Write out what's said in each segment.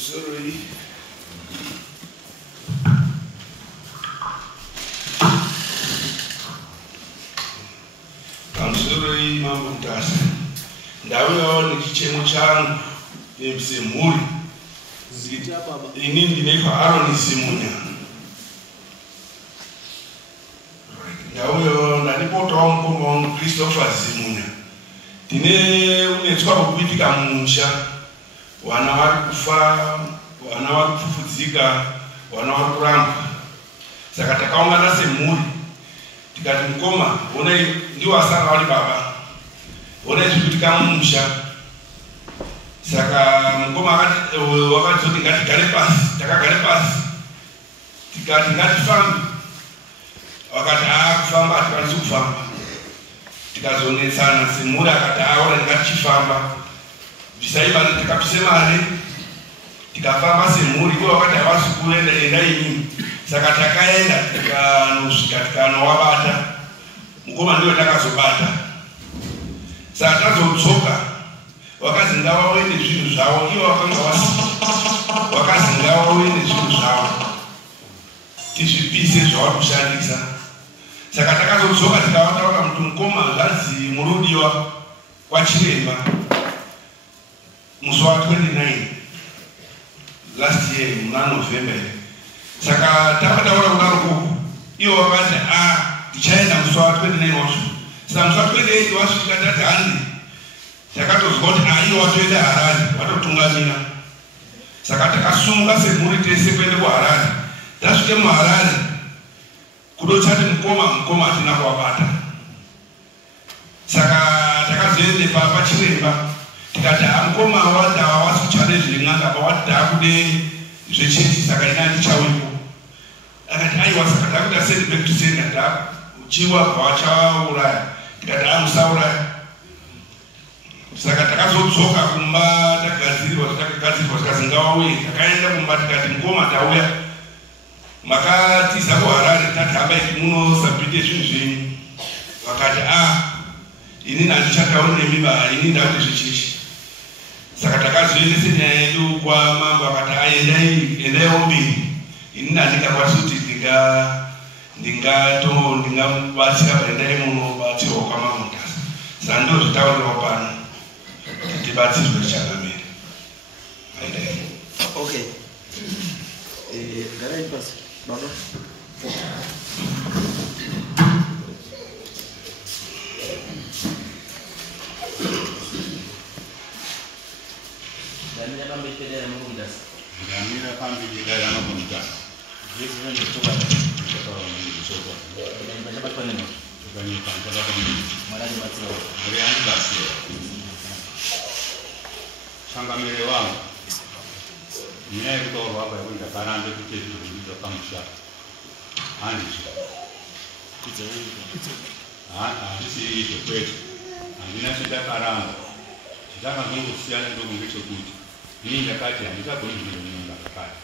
Sorry. Sorry, mambo mtasa. Ndawe ni kichemo changu msemuri. Ini ndinaifa Aaron Simunya. Ndawe ndanipotoa mkomo Christopher Simunya. Tine unetwa kupitika mumusha. Wana wari kufa, wana wari kufufudzika, wana wari kuramba. Saka takaungana semuri. Tikati mkoma, ona ndiwo asanga wali baba. Ona zvikuitika mumusha. Saka mkoma wakati zoti ngatigare pasi, takagare pasi. Tikati ngatifambe. Wakati kufamba atikwanisi kufamba. Tikazonetsana semuri akati ora ngatichifamba. Bisaiba tikapise mari. Tikafamba semuri iwo wakati havasi kuenda inini. Saka takaenda tikanowabata. Mukoma ndiwe takazobata. Saka tazotsoka. Wakazi ngavaone zvinhu zvavo. Ivo vakanga wakazi ngavaone zvinhu zvavo. Tizvipise zvavari kushandisa. Saka takazotsoka tikavataura kuti mukoma zvanzi murudiwa kwachiremba. Musi wa 29 last year muna November. Saka takataura kudaro kuku. Ivo vakati tichaenda musi wa 29 wacho. Saka musi wa 28 wasvika tati handi. Takatozwa kuti ivo watoenda Harare, watotungamira. Saka takasumuka semhuri tese kuenda kuHarare. Tasvika muHarare kudotsati mukoma hatina kuwabata. Saka takazoende pachiremba. Tikati mukoma wasi kuchallenge n'anga wati takude zvechechi saka ina ndichawepo. Akati aiwa saka takuda send back to sender uchiwa pawachauraya. Tikati musauraya. Saka takazodzoka kumba takagadzirwa tikazi ngavauye. Takaenda kumba tikati mukoma tauya. Makatiza kuHarare tati hambai munosubmit zvinhu zvenyu. Vakati inini handichatauri nemimba, inini ndakuti zvechechi. Saka takazoendese nyaya yedu kwa mambo akati endai omberi. Inini handingakwanisi kuti ndingabatsira endai munobatsirwa kwamambo mutasa. Saka ndozvitaurirwa pano. Tibatsirwe zvichangamira. Okay. Garai basi. Baba. Damira pambi pedera mukundasa. Damira pambi pedera mukundasa. Yesu ndio kutoka kutoka kutoka. Ndio baba neno. Tukani panga kwa nini? Mara ni matiro. Ndio ani basi. Changamire wangu. Ninaye kutoka hapa kwenda Karande kutetu ndio kamusha. Andicho. Sisi kwetu. Andina shida Karande. Ndaka Mungu siyana ndogo ngichokuti. Nini ndakati andikagoni kunyanga kakati.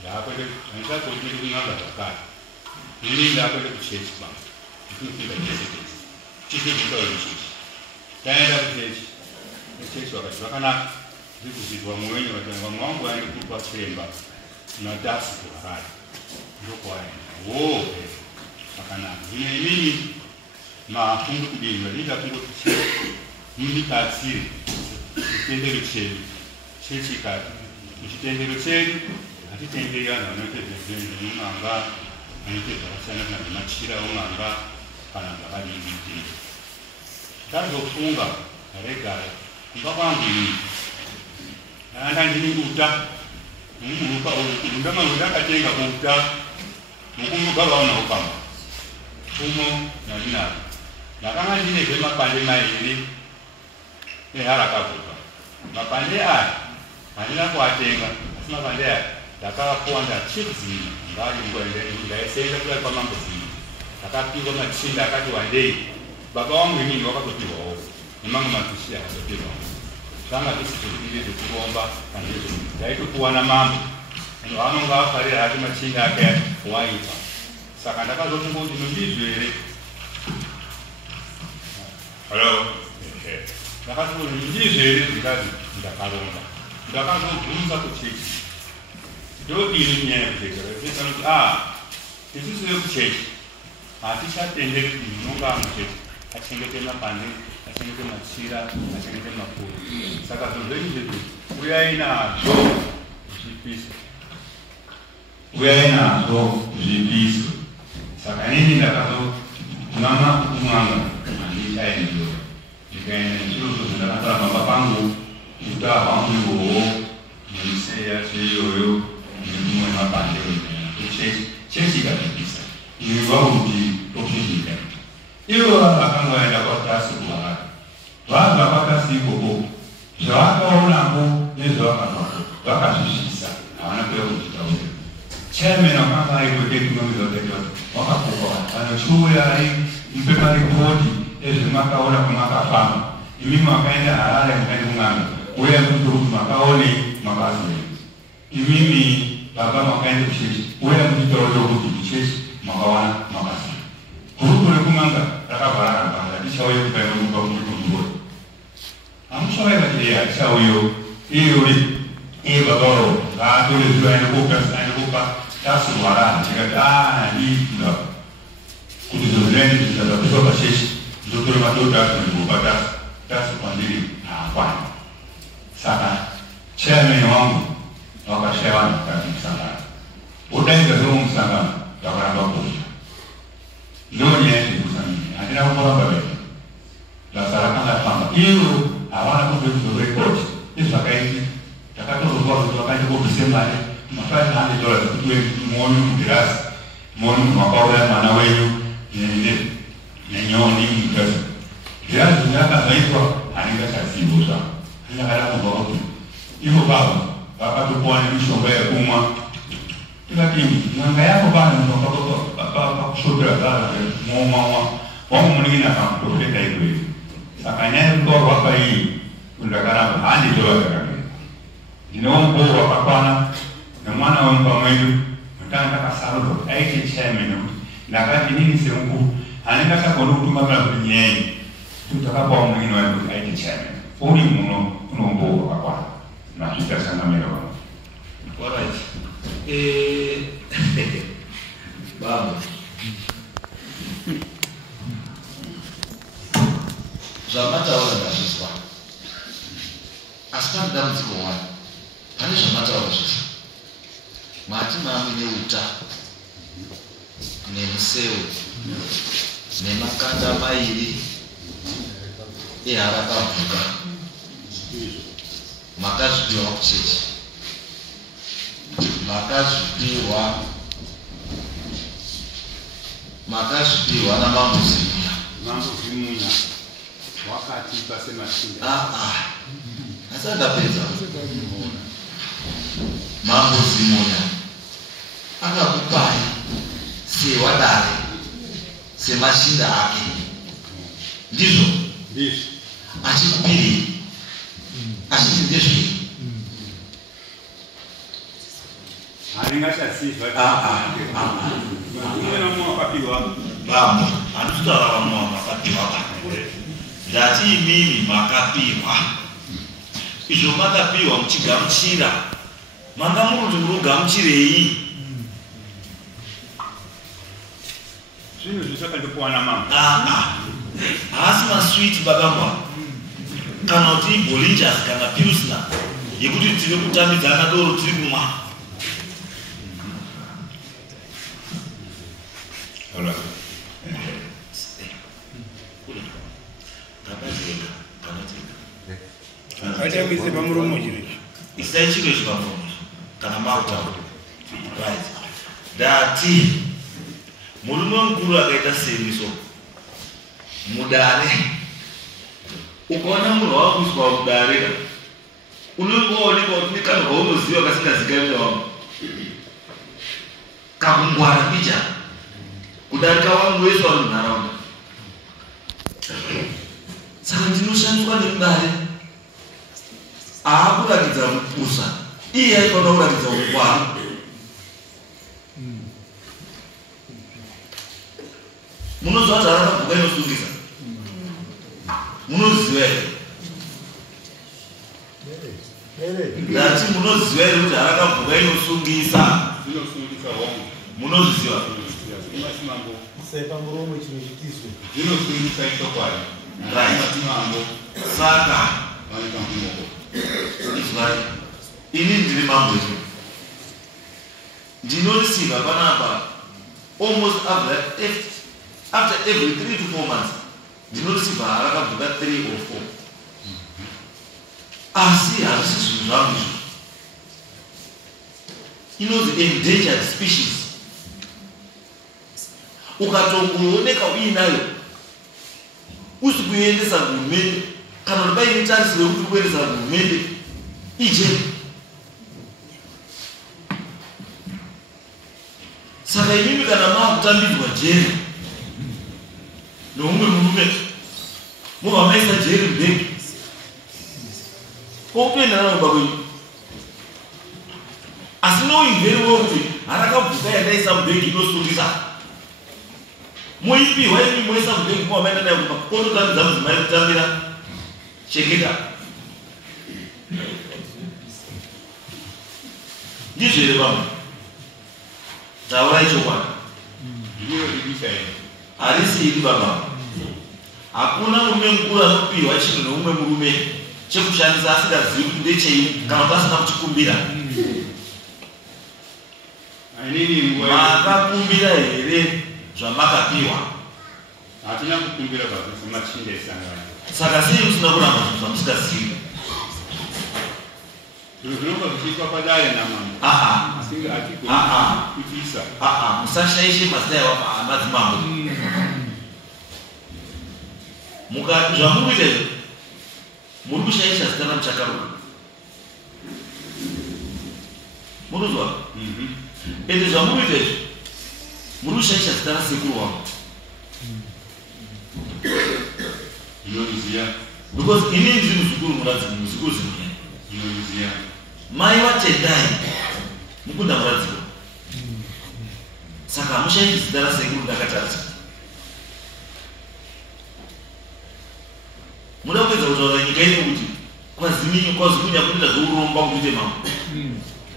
Ndakwende andikagoni kunyanga kakati. Nini ndakwende kuchechi baba. Ndikufika chechi. Chechi ndikao chechi. Taenda kuchechi. Chechi wakati wakanaka. Ndikuzidwa mwenye watanga mwangu yani kupa chemba. Na dasi kuharari. Ndoko ayi. Wakanaka. Nini mafungu kudinwa. Nida fungu kuchechi. Nini katsiri. Kitendero cheli. Chechi kati. Kitendero cheli. Atitendero yana notezezeni umanga. Aniteza kasana na machira umanga. Kana ngabali ngiti. Tazo funga. Regara. Mbaba wangu. Andandini uta. Mumuka undama ndakatenga uta. Mukumuka vaona ukama. Umo na nina. Nakanga ndine vema pande mairi. Harakavuka. Mapande aya handina kuatenga asi mapande aya ndakapuwa ndachizima ngari ngwende ndaisenza kudai pamambo zima ndakapirwa machinda akati wandei baba wangu inini wakatopirwawo nemamwe matushi akatopirwawo zvanga tisizvokudire zvekuromba kana izvo ndaitopuwa namambo vanonga afarira ati machinda ake waita saka ndakazofunga kuti ndizvo here. Hello. Ndakati ndizvo here ndikazi ndakaronga ndakazobvunza kuchechi ndo dini nyaya kuchekera pesa kuti isusu vekuchechi hatichatenderi kuti munonga muchechi achengete mapande achengete machira achengete mapuro saka zozveni zvekuti uyai nazvo zvipiso saka nini ndakazotunama kumwanga handichaendio ndikaenda nchirozo zvandakatara baba pangu kuta pangu iwowo nemiseya cheiyoyo nekumwe mapande chechi ikazvipisa iwakuti topindika ivo vakanga vaenda kwatasi kuvaka vabva kwatasi ikoko zvavakaonapo nezvavakatwako vakazvisvisa havana kuya kuzvitaura chairman wakanga aikotekinomizoteka wakakoka anochiuyai mupe maripoti ezvemakaona kwamakafamba imimi makaenda harare mukaenda kumwanga uya kuti makaone makazoi imimi baba makaenda kuchechi uya mutitaurira kuti kuchechi makawana makazoi gurupu rekumanga rakavhara rabanga tichauya kupainokupa kumutumbuwe hamushawai vati hatichauyo iyori iye babaro ngaatore zviro aende kopa tasurwara tikati handikuda kuti zvozviende zvichazvapiswa pachechi ndotore madota atondigopa tasi pandiri haakwana saka chairman wangu wakashaya vanhu mukati musangano odaidza semumusangano takuramba kuzva ndonyaya dzekusamini handina kumboramba vene basa rakanga famba ivo havana kuzorekodi nezvakaiti takatozozwa kuti vakaita kobvise mari $500 kuti muone mugirasi muone munhu wakauraya mwana wenyu nenyoni mugirasi girasi zvakazvaitwa handingachazivo zvangu ndakada kubva kuti ivo baba vakatopuwa nemishonga yekumwa tikati n'anga yako bana mushonga pakushotera zara momamwa wamumuningina kamutoteka ikweyo saka nyaya yekutorwa paiyi kundakaramba handitovatakapera ndinewo mukoro wakakwana nemwana wemupamwedu mutanga takasarudza kuti aite chairman kuti ndakati nini semukuru handingachagoni kutumamira kuti nyaya kuti takapawo muningina wayo kuti aite chairman uri muno unombo wakakwana nazvita sangamira vano alright baba zvamataura ndazvizwa asi pane dambudziko wani pane zvamataura zvizvo mati mami neuta nemuseu nemakanda mairi eharakabvuka makazvipiwa kuchechi makazvipiwa namambo zimunya wakatipa semashinda asi andapedza mambo zimunya akakupai sewadare semashinda ake ndizvo achikupiri achiti ndezvei handingachasizva umwe namwe wakapiwa bambo handisitaura vamwe vakapiwa ndati imimi makapiwa izvo makapiwa muchigamuchira manga muri kuti muri kugamuchirei zvinhu zvisakandopuwa namama haasi maswiti babangwa kana kuti ibolinjas kana pilsna yekuti tiri kutambidzana doro tiri kumwa Achamise pamuromo chiri. Isai chiro ichi pamuromo kana makutaura. Right. Ndati murume mukuru akaita semiso mudare. Ukaona munhu wakuiswa mudare unongoonekwa kuti nekanhu kaunoziva kasingazikanwi nawo. Kakungwara picha kudarika wangu wese vari munharaunda. Saka ndinoshandiswa nemudare aakuratidza kupusa iye aifanira kuratidza ungwaru. Munoziva kuti akabvuka inosungisa munoziva here Ndati munoziva here kuti harakavuka inosungisa. Inosungisa hongu. Munoziva. Imasimambo. Sepa muromo chinoitizwe. Inosungisa ichokwadi. Imasimambo. Saka. Vanika mumoko. Izvai. Ini ndiri mambo ichi. Ndinosiva panapa almost after every 3 to 4 months. Ndinosiva harakavuka 3 or 4. Asi hazisi zvinhu zvangu izvo. Inonzi endangered species. Ukatongooneka uinayo usi kuendesa hurumende kana kuti paine tarisiro yekuti kuendesa hurumende ijeri. Saka imimi kana maakutambidzwa jeri noumwe murume mobva maisa jeri mbeki kokutoenda nao bakwenyu. Asi knowing very well kuti harakabvuka yandaisa mubhegi inosungisa muipihwa imi moisa mubhegi mawamaenda nayo kumakototamidza mudzimai kutambira chengeta ndizvo here vamwe taura ichokwadi harisi iri baba. Hakuna murume mukuru anopihwa chinhu neumwe murume chekushandisa asingazivi kuti ndechei kana kuti asina kuchikumbira. Makakumbira here zvamakapiwa? Hatina kukumbira machinda. Saka sei musina kuramba zvinhu zvamusingazivi? Zvinhu zvinobva zvichiitwa padare namambo. Kuchiisa. Musashaishe mazita emadzimambo. Zvamuri kuita izvo muri kushaisha zita ramuchakaruka. Munozwa? Ende zvamuri kuita izvo muri kushaisha zita rasekuru wangu. Because inini ndiri muzukuru muzukuru zimunyaya. Mai vatendai mukunda muradzikwa. Saka hamushaishi zita rasekuru ndakatarisa. Muda kuedza kutaura nyika ino kuti kwazikunya kunoita zvouromba kuite mambo.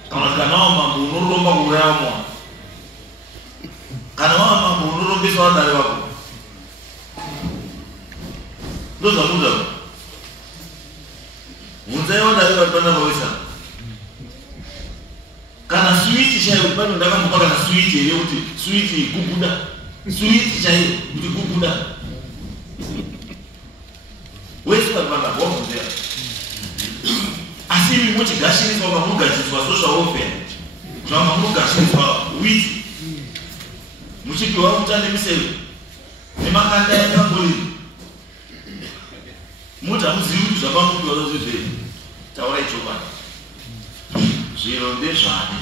Kana kuti kana wava mambo unoromba kuuraya vamwe. Kana wava mambo unorombesa vadare vako. Ndozvamuda hunzai vadare vari pana vawisana. Kana switi chaiyo kuti pano ndakambopa kana switi here kuti switi guguda. Switi chaiyo kuti guguda. Wese vanhu vabvunzira. Asi imi muchigashiriswa mamugadziriswa social welfare. Zvama munogashiriswa witi. Muchipiwa utande miseve. Nemakanda yakambori. Muti hamuzivi kuti zvamamupiwa zvezvizvei. Taura ichokwadi. Zviro ndezvani.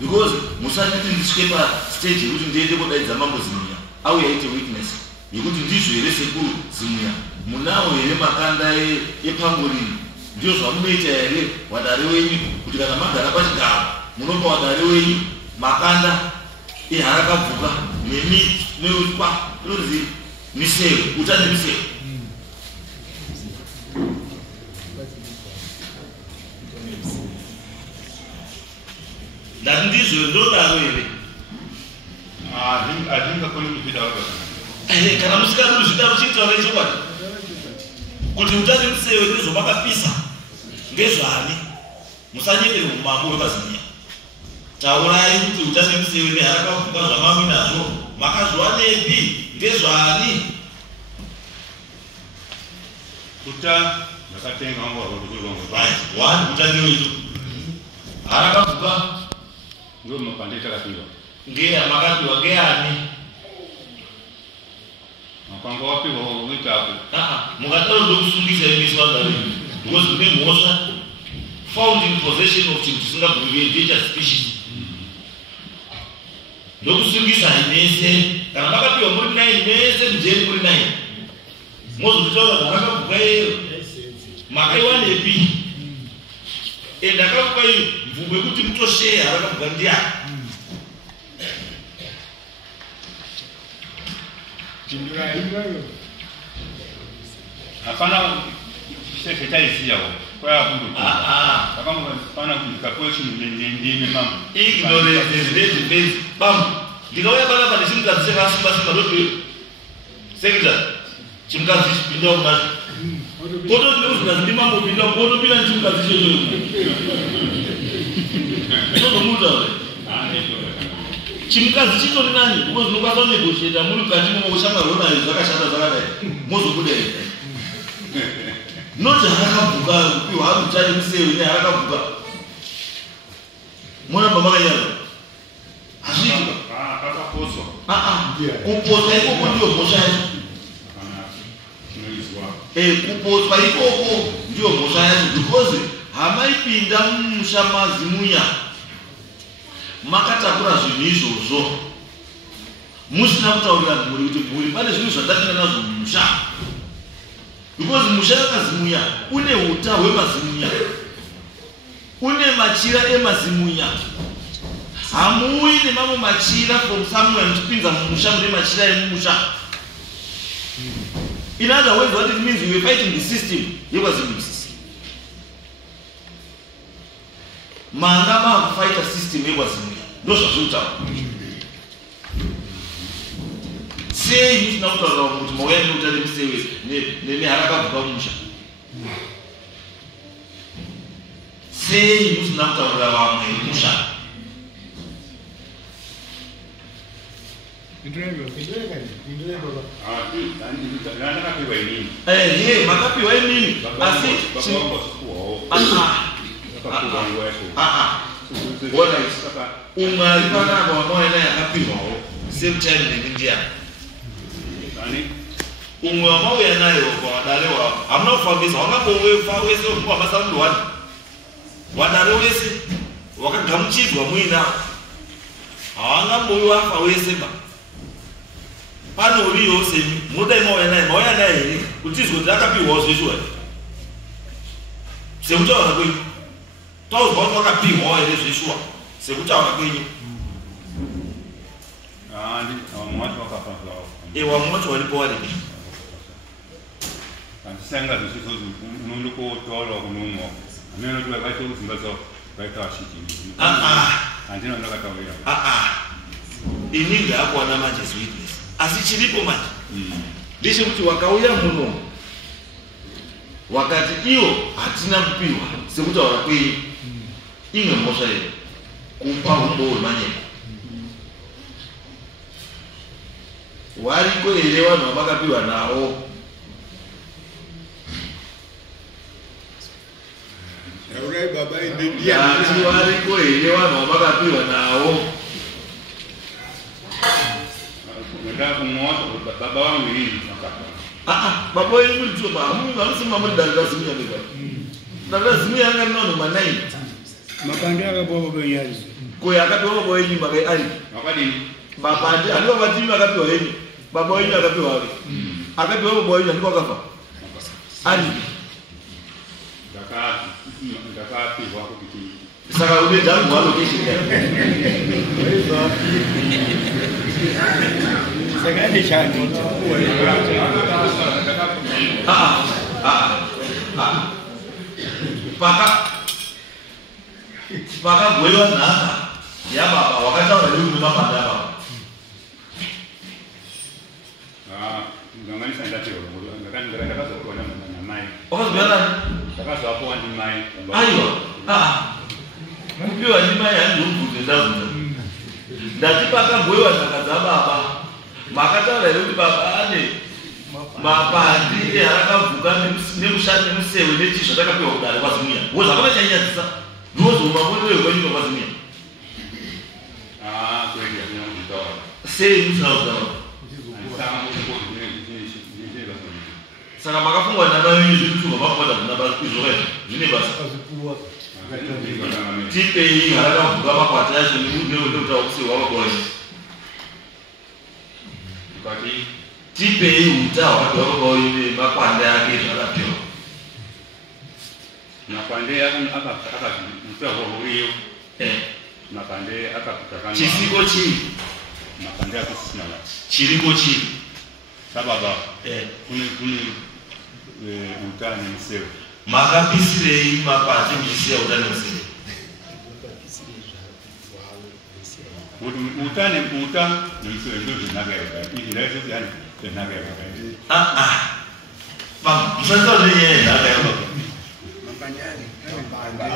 Because musati kuti ndisvike pastage yekuti ndiende kodaidza mambo zimunya auya aite witness yekuti ndizvo here sekuru zimunya munawo here makanda epanguriri ndio zvamunoita here wadare wenyu kuti kana magara pachigaro munopa wadare wenyu makanda eharakabvuka nemiti neuswa inonzi miseve utande miseve. Ndati ndizvo ndodaro here. Handingakoni kuzvida wakati. Kana musikari kuzvida muchitaura chokwadi kuti utande miseve ndizvo makapisa ngezvani musanyepere umambo wepazimia. Taurai kuti utande miseve neharakavuka zvamamwe nazvo makazviwanepi ngezvani. Kuta ndakatenga wangu wakutukurongo. Wani utande wetu harakavuka ndio mapande takapiwa. Ngea makapiwa ngeani? Makanga wapiwa witapo. Mukataro ndokusungisa imiswa ndari. Because kune mhosva found in possession of chinhu chisingabvumirwe endangered species. Ndokusungisa inese kana makapiwa muri 9 mese mjeri muri 9. Mozotitaura harakavuka iyeyo. Makaiwanepi? Ndakavuka iyo mvumo yekuti mutosheya harakavuka ndiani? Hapana Shehe taisiya kwa kundu. Kama pana kukakwe chini mambo. Ignorance is defense. Bam. Ndikawe bana bana chimkazi chakasumba lotwe. Secretary. Chimkazi chipinda kwa. Kodo ndozikazi mambo pinda kodo bila chimkazi chezo. Kodo muda. Chimkazi chito nani? Because nokwazo negotiate muri kati mo kushama rona zakashanda zakadai. Mozo kude. Noja hakavuka kupiwa hakuchaje msewe ne hakavuka. Mwana mama kanyana. Ashika. Kaka poso. Kupoza iko ndio mosha. Kupoza iko ndio mosha because hamaipinda mshama zimunya. Makatakura zvinizvo zvo. Musina kutaurira muri kuti muri pane zvinhu zvandakina nazvo musha. Because musha yakazimunya une uta hwemazimunya. Une machira emazimunya. Hamui nemamwe machira from somewhere mchipinza mumusha mune machira emumusha. In other words, what it means, we are fighting the system. Yekwazimunya system. Mangama fight a system yekwazimunya. Ndosha zvutaura. Sei musina kutaura kuti mauya neutano musewe neharakavuka mumusha. Sei musina kutaura vamwe musha. Makapiwa inini? Ungalipana kwa mwana yakapiwa same time in India. Umwamau yanayo kwa dalewa. Hamna ufamisa wakapowefa wese kwa masamu wadi. Wadare wese wakagamuchizwa mwina. Hawana moyo wafa wese ba. Pano uriyo semi muda imao yanayo utizwe zakapiwa wazishwa. Sekutaona kwenye tozo boto wakapiwa wazishwa. Sekutaona kwenye wamwacho wakapanga. Wamwacho walipo Senga zisizo mundu ko tolo kunumo. Ameno tuwe kaito uzingazo kaita ashiki. Andino ndo katawira. Ininga hapo wana majesty witness. Asichilipo maji. Ndicho mtu wakauya muno. Wakati hiyo hatina kupiwa. Sikuta wakwi imwe mosha ile. Kumpa humbo manye. Wali ko elewa no bakapiwa nao. Eurai baba India. Wali ko elewa no bakapiwa nao. Ndio kumoto baba wangu hivi nakapa. Baba yenu mtu mama anasema mimi ndazimia baba. Ndazimia ngani nono manai. Mapande akapoa baba yazi. Kwa akapewa baba yenu magai ali. Wakati Baba ndiye alikuwa watimu akapewa yenu. Baba yenu akapewa wapi? Akapewa baba yenu alikuwa kafa. Ali. Dakati wako kiti. Sasa ule damu walo kesho. Sagani shani. Paka bwewa naka. Ya baba wakataura leo mapanda baba. Ngangani sanda tiro ngangani ndakaza kuona na mai. Wakazibana Ndakaza hapo andi mai. aiwa. Mpiwa ni mai yani mvuze ndazo. Ndatipaka bwewa nakaza baba. Makataura leo baba ane mapandi harakavuka nemushane musewe netisha takapiwa kudare kwazimuya. Woza kama chanyatsa. Ndozo mabonero yekwenyu kwazimuya. Kweli ya mtoa. Sei msaudao. Saka makafungwa na nayo hizi vitu kwa makwenda na basi zote. Zini basi. Tipe hii haraka kugaba kwa tashi ni ndio utakusiwa wako kwa hiyo. Kati Tipe hii utawa wako kwa hiyo makwanda yake yanapio. na pande aka mtoa huyo. Na pande aka kutakana. Chisiko chi. Na pande aka sinala. Chiriko chi. Sababa. Kuni utani msewe. makapisirei makwati muchisiya utano musere kuti utane uta nemsere ndo zvinakaeka izvi yani zvinakaeka musanza zvenyaya nhakaeka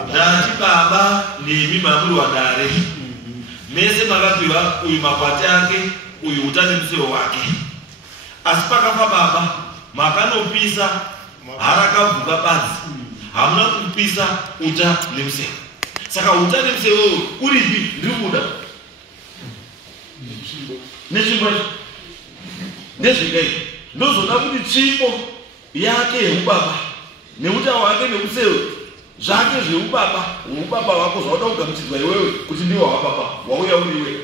ndati baba nemi mamuri wadare mese makapiwa uyu makwati ake uyu utane musere wake asi pakafa baba makanopisa harakavuka badzi hamuna kupisa uta nemusero saka uta nemusero uripi ndiri kuda netsvimbo ndezvekai ndozoda kuti tsvimbo yake yeubaba neuta hwake nemusero zvake zveubaba hweubaba hwako zvauda kugamuchidzwa iwewe kuti ndiwo hwababa wauya uriwe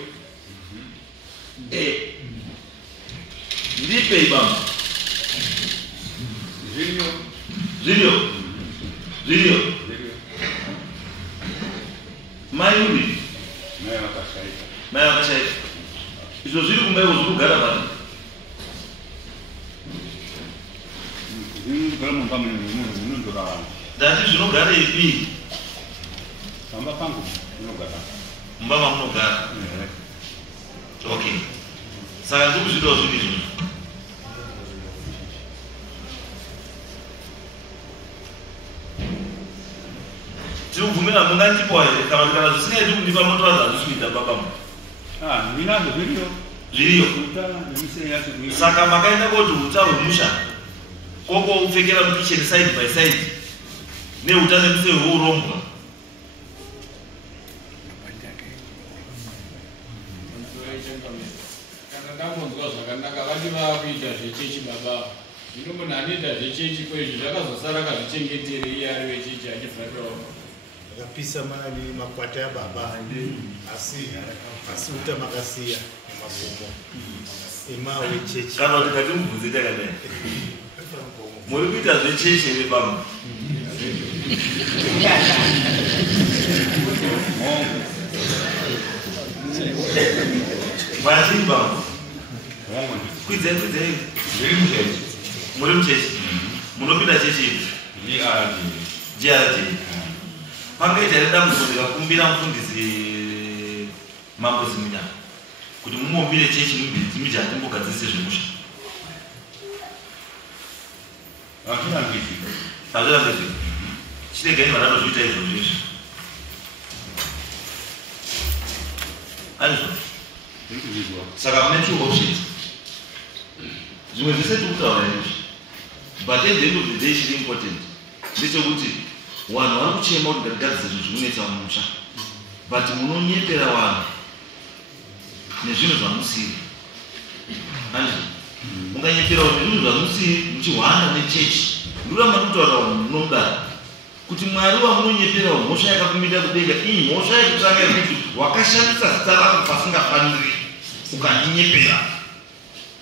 ndipei bamba Zilio. Mayuri. Maya wakashaika. Izo zili kumbayo zilugara bani. Dati zilugara ipi. Samba pangu zilugara. Mbama mnogara. Okay. Saka zuku zilo zili. Tuvumira mungandipo here kana zvisingaiti kundipa moto wazazvisuita papamu ndinazvo zviriyo saka makaenda koti uta hwemusha koko upfekera mukicheni side by side neuta nemusero hweurombwa kana ndamonzwa zvakanaka vati vakuita zvechechi baba zvino munhu anoita zvechechi kwezvi zvakazosara kazvichengetere iye ari wechechi achivharirawo akapisa mani makwata ya baba asi uta makasiya nemagomo ema wechechi kana kuti kati mubvunze takadai muri kuita zvechechi here pamwe vazii pamwe kwidzai muri muchechi munopinda chechi ipi grd pangaita nedambudziko ndikakumbira mufundisi mambo Zimunya kuti mumombire chechi mubiri timiti hatimbogadzirisa zvemusha hazvirambizvi chiregai vanatozviita izvozvo izvi aizvo saka mune two options zvimwe zvese tikutaura izvi but at the end of the day chiri important ndechekuti vanhu vari kuchema kuti ngarigadzise zvinhu zvinonetsa mumusha but munonyepera vanhu nezvinhu zvamusiri andi munganyepera vanhu nezvinhu zvamusiri muchihwana nechechi nduramba ndikutaura vanhu munogara kuti mwari wamunonyepera mhosva yakakumira kudenga iyi mhosva yekutanga yekuti wakashandisa zita rako pasingafaniri ukandinyepera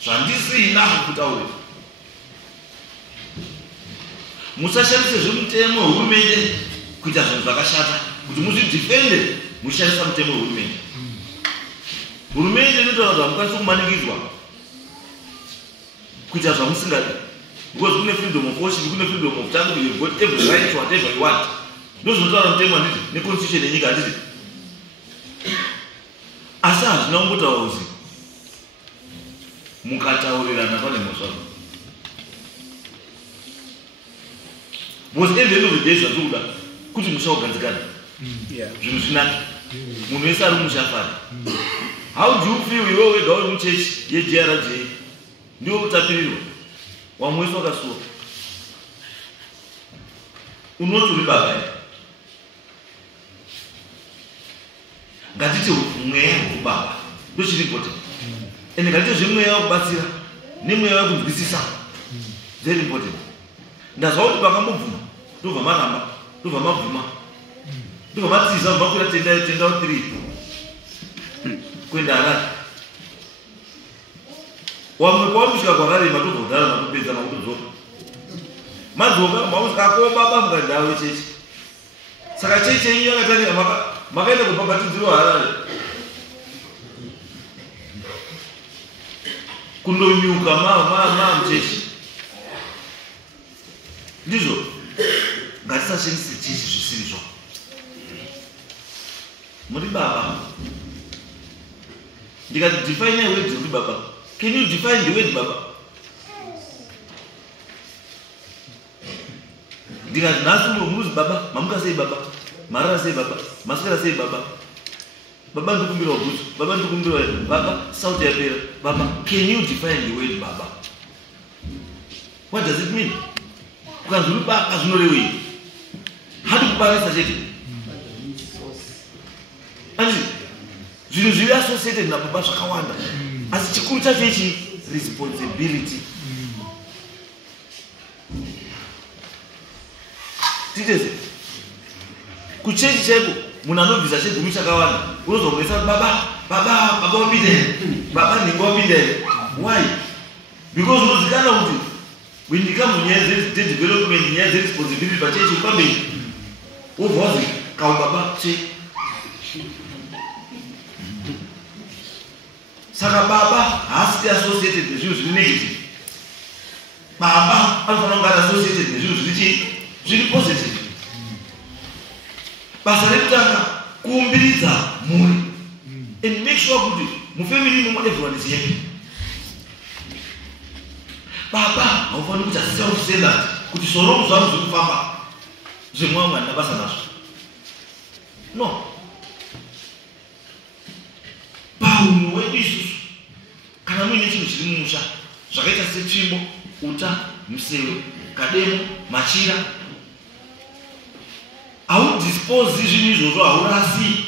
zvandisina kutaura musashandise zvemutemo wehurumende kuita zvinhu zvakashata kuti muzvidhifende mushandisa mutemo wehurumende hurumende inotaura zvamukwanisa kumanikidzwa kuita zvamusingadi because kune freedom of worship kune freedom of tongue you've got every right to whatever you want ndozvinotaura mutemo handiti neconstitution yenyika handiti asi hazvina kungotaura kuti mukataurirana pane mhosva because at the end of the day zvatokuda kuti musha ugadzikana zvinhu zvinaka munhu wese ari mushafari how do you feel iwe wega uri muchechi yegrj ndiwo kutapirirwa wamwe wese wakasuwa unoti uri baba here ngatiti mweya wekubaba ndochiri important ende ngatiti zvemweya wekubatsira nemweya wekunzwisisa very important ndazva kuti pakambobvuma ndobva maramba ndobva mabvuma ndobva matiza kubva kuita tenda 3 kuenda Harare wamwe kwamusvika kwakarema tozodhara matopedza makutodzoka madzoka mamusvika akobaba mukandau yechechi saka chechi yenyu yakatarira makaenda kubhabhatidziro Harare kundonyuka muchechi ndizvo ngatisashandise chechi zvisiri zvo. Muri baba, ndikati define a word muri baba. Can you define the word baba? Ndikati nhasi muzi baba, mamuka sei baba, marara sei baba, maswera sei baba, baba ndikumbira waguti, baba ndikumbira baba, sauti yapera baba. Can you define the word baba? What does it mean? Ukanzuri baba zvinorevei? Hadi kubarisa chete. Asi zvinhu zviri associated nababa zvakawanda, asi chikuru chacho ichi responsibility. Titese kuchechi chaiko munhu anobvisa chegumi chakawanda unozogonesa baba wapinda here, baba nhingo wapinda here. Why? Because unozikanwa kuti when it comes to nyaya development, nyaya responsibility pachechi pamberi wobva wazi kaubaba che. Saka baba haasi associated nezvinhu zviri negative. Baba anofanira kunge associated nezvinhu zviri positive. Basa rekutanga kuumbiridza mhuri and make sure kuti mufamily imomo everyone is happy. Baba haufaniri kuita self-centered kuti soro zvangu zvirikufamba zvemwamwe handina basa nazvo. No. Paunhu hwedu isusu kana muine chinhu chiri mumusha zvakaita setsvimbo, uta, museve, kademo, machira, haudispose zvinhu izvozvo, haurasi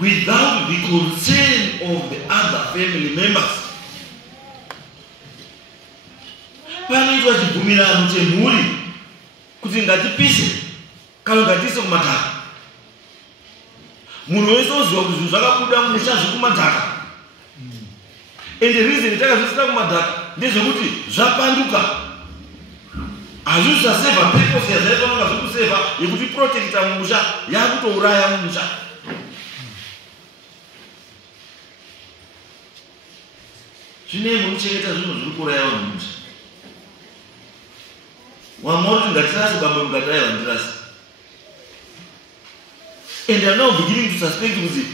without the consent of the other family members. Panoitwa chibvumirano chemhuri kuti ngatipise kana ngatiise kumadhaka. Munhu wese oziva kuti zvinhu zvakabuda mumusha zvekumadhaka, and the reason takazvisina kumadhaka ndezvekuti zvapanduka. Hazvisi zvasevha purpose yazvaifanira zvekusevha yekuti protecta mumusha, yakutouraya mumusha. Zvinei munochengeta zvinhu zviri kuuraya vanhu mumusha? Wamwa kuti ngatirasi baba mukadai vandirasi. And they are now beginning to suspect kuti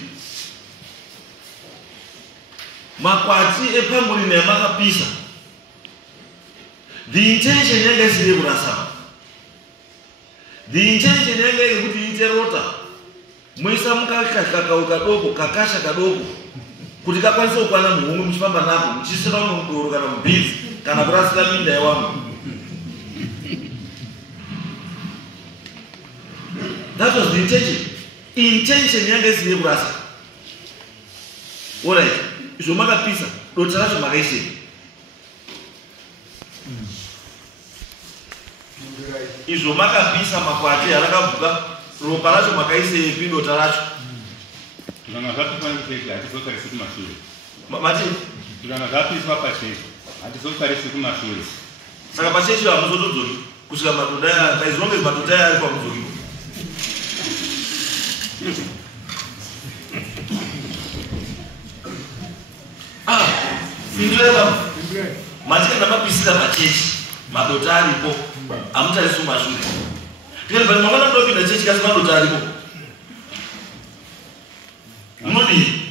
makwati epanguri nemakapisa. The intention yanga isiri kurasana. The intention yanga iri kuti iite rota. Muisa mukakaka kadoko, kakasha kadoko, kuti kakwanise kukwana muhungu muchifamba napo, muchisira mudoro kana mubhizi kana kurasira minda yewamwe. That was the intention. Intention yanga isiri kurasa. Alright, izvo makapisa, dota racho makaise. Izvo makapisa makwati harakavuka, ropa racho makaise epi dota racho. Zvanga zvatofana kuti hatizotarisi kumashure. Mati? Zvanga zvapiswa pachechi, hatizotarisi kumashure. Saka pachechi hamuzotodzoki kusvika madhodha, as long as madhodha ari pamudzoki. Indreva matika mapisira pachechi, madhodha aripo, hamutarisi kumashure. Tikati pari mangana ndopinda chechi kasi madhodha aripo. Munodii?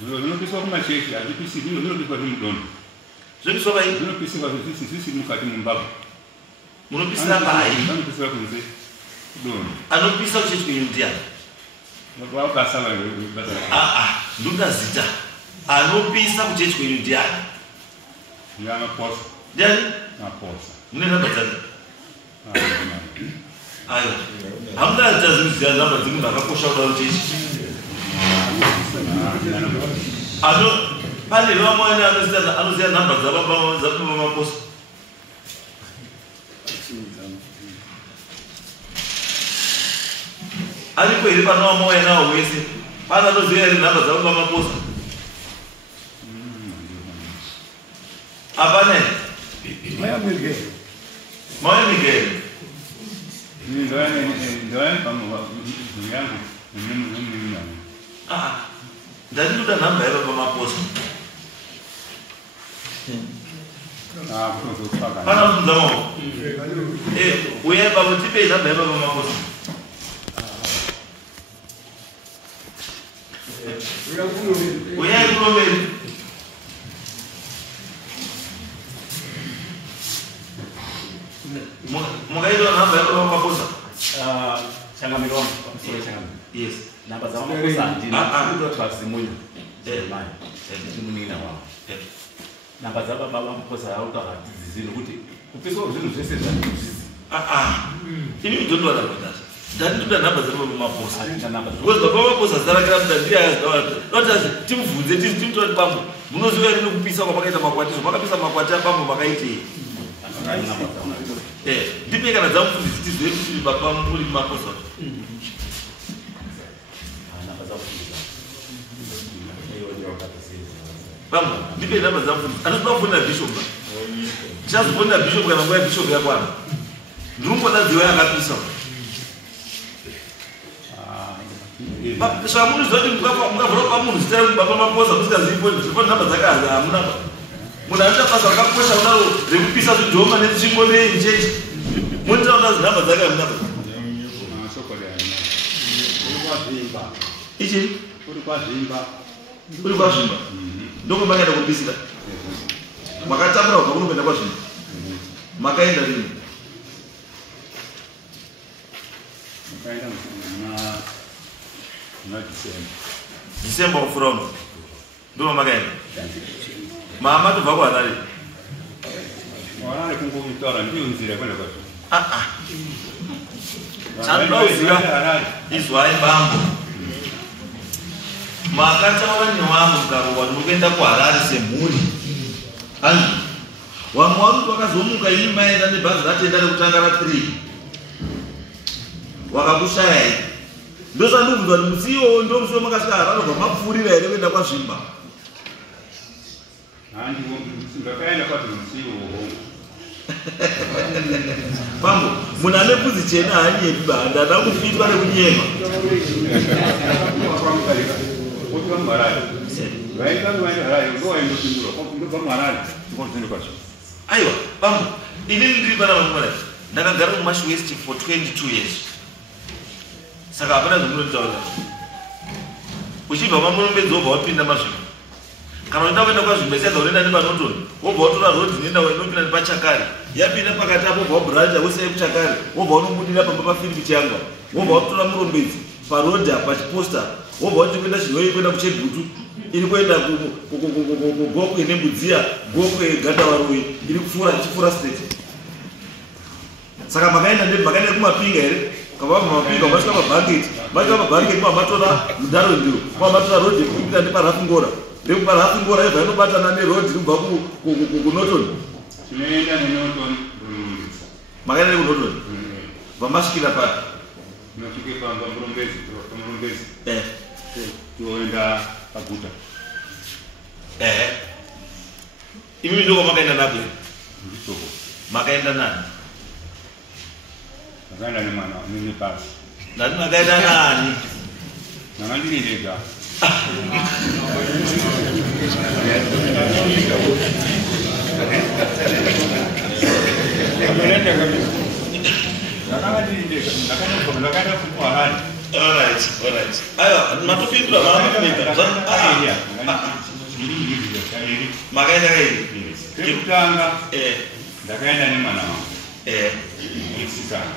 Zvinopiswa kumachechi, hazvipisi, zvinopiswa zvimudondo. Zvopiswa pai? Zvinopiswa zvisi mukati mumbabva. Munopisira pai? Vanopisira kunze kudondo. Anopisa kuchechi kwenyu ndiani? Basa ndoda zita. Anopisa kuchechi kwenyu ndiani? Maposa. Ndiani? Maposa. Mune namba dzani? Ayo. Hamuna zita namba dzemunhu akakosha kuda kuchechi. Pane vamwe anoziva namba dzababa maposa. Aripo here pana wamoya nawo wese. Pana anoziva here namba dzababa maposa. Hapana. Maya Miguel. Ndandinoda namba yababa maposa. Pana mzamo. Uye baba tipe na baba makosa. Uye kulomeli. Mugaito na baba makosa. Changamiro. Yes. Namba za makosa ndio twazimunya. Manje. Ndimunina wao. Namba za baba makosa awutakati zizini ukuthi kuphiswa izinto zesenza Ini mtoto anapenda. Ndani tuta namba za baba makosa. Because baba makosa zarakira mtandia not timvunze timtoti pambo. Munoziwa rino kupisa kwa makaita makwatizo. Makapisa makwati pambo makaiti. Ndipe kana dzamufundisi tizwe kuti baba muri makosa. Pambo, ndipe namba dzamufundisi. Anotofunda bishop. Chazofunda bishop kana kwa bishop yakwana. Ndurumboda dziwa yakapisa. Shamuntu zoti mukavhura pamunhu zita kuti baba maposa musikazipo zvifana namba dzakaza hamuna. Munhu anoita basa rakakosha unaro rekupisa zvidhoma netsvimbo nenjechi. Munotaura kuti namba dzaka hamuna. Ichi? Uri kwazvimba. Ndoko makaenda kupisira. Makatamura kubva kunokuenda kwazvimba. Makaenda rini? December kufura uno. Ndoma makaenda. Mama tobva kuHarare. Harare kungomutora ndiyo nzira kwenda kwacho. Chandinoziva izwai bambo. Makataura newangu mukarowa ndinokuenda kuHarare semhuri. Wamwe waruti wakazomuka ini maenda nebhazi ratenda rekutanga ra3. Wakakushaya here. Ndosandobvunzwa kuti musiwo ndo musiwo makasvika Harare kwamapfuurira here kuenda kwazvimba. Ndakaenda kwacho musiwo. Pambo, munhu ane bvudzi chena haanyepi banda, hada kufitwa nekunyema. Aiwa, pambo, ini ndiri pana vamwana. Ndakagara muMash West for 22 years. Saka hapana zvamunotaura. Uchibva mamurombedzi wobva wapinda mazvimba. Kana unoenda kuenda kwazvimba saka unoenda nepanotoni, wobva watora road inoenda inopinda nepachakari. Yapinda pakati apo wobva wabhuranja wese kuchakari, wobva unobudira pamba paFilipi Changwa. Wobva watora murombedzi paroad apa chiposta, wobva wati kuenda Chinoi kuenda kuChegutu. Iri kuenda kugokwe neMbudziya, gokwe Gandawaroi, iri kufura state. Saka makaenda kumapinga here. Kava mapinga vasvika pabhangeti. Vasvika pabhangeti mamatora mudharo ndiro. Mamatora road yekupinda nepaRafingora. NdekupaRafingora yobva inobatana neroad inobva kuNorton. Tinoenda neNorton. Makaenda nekuNorton. Vamasvikira pari. Nosvike pamurombedzi. Toenda paguta. Imi ndoko makaenda nako. Nditoko. Makaenda nani? Makaenda nemwana nebhazi. Nani makaenda nani? Nanga ndiri ndega. Ndakaenda kuHarare. Alright. Aiwa, matopindura maamapinda. Makaenda kairi? Kekutanga ndakaenda nemwana wangu. Musikana.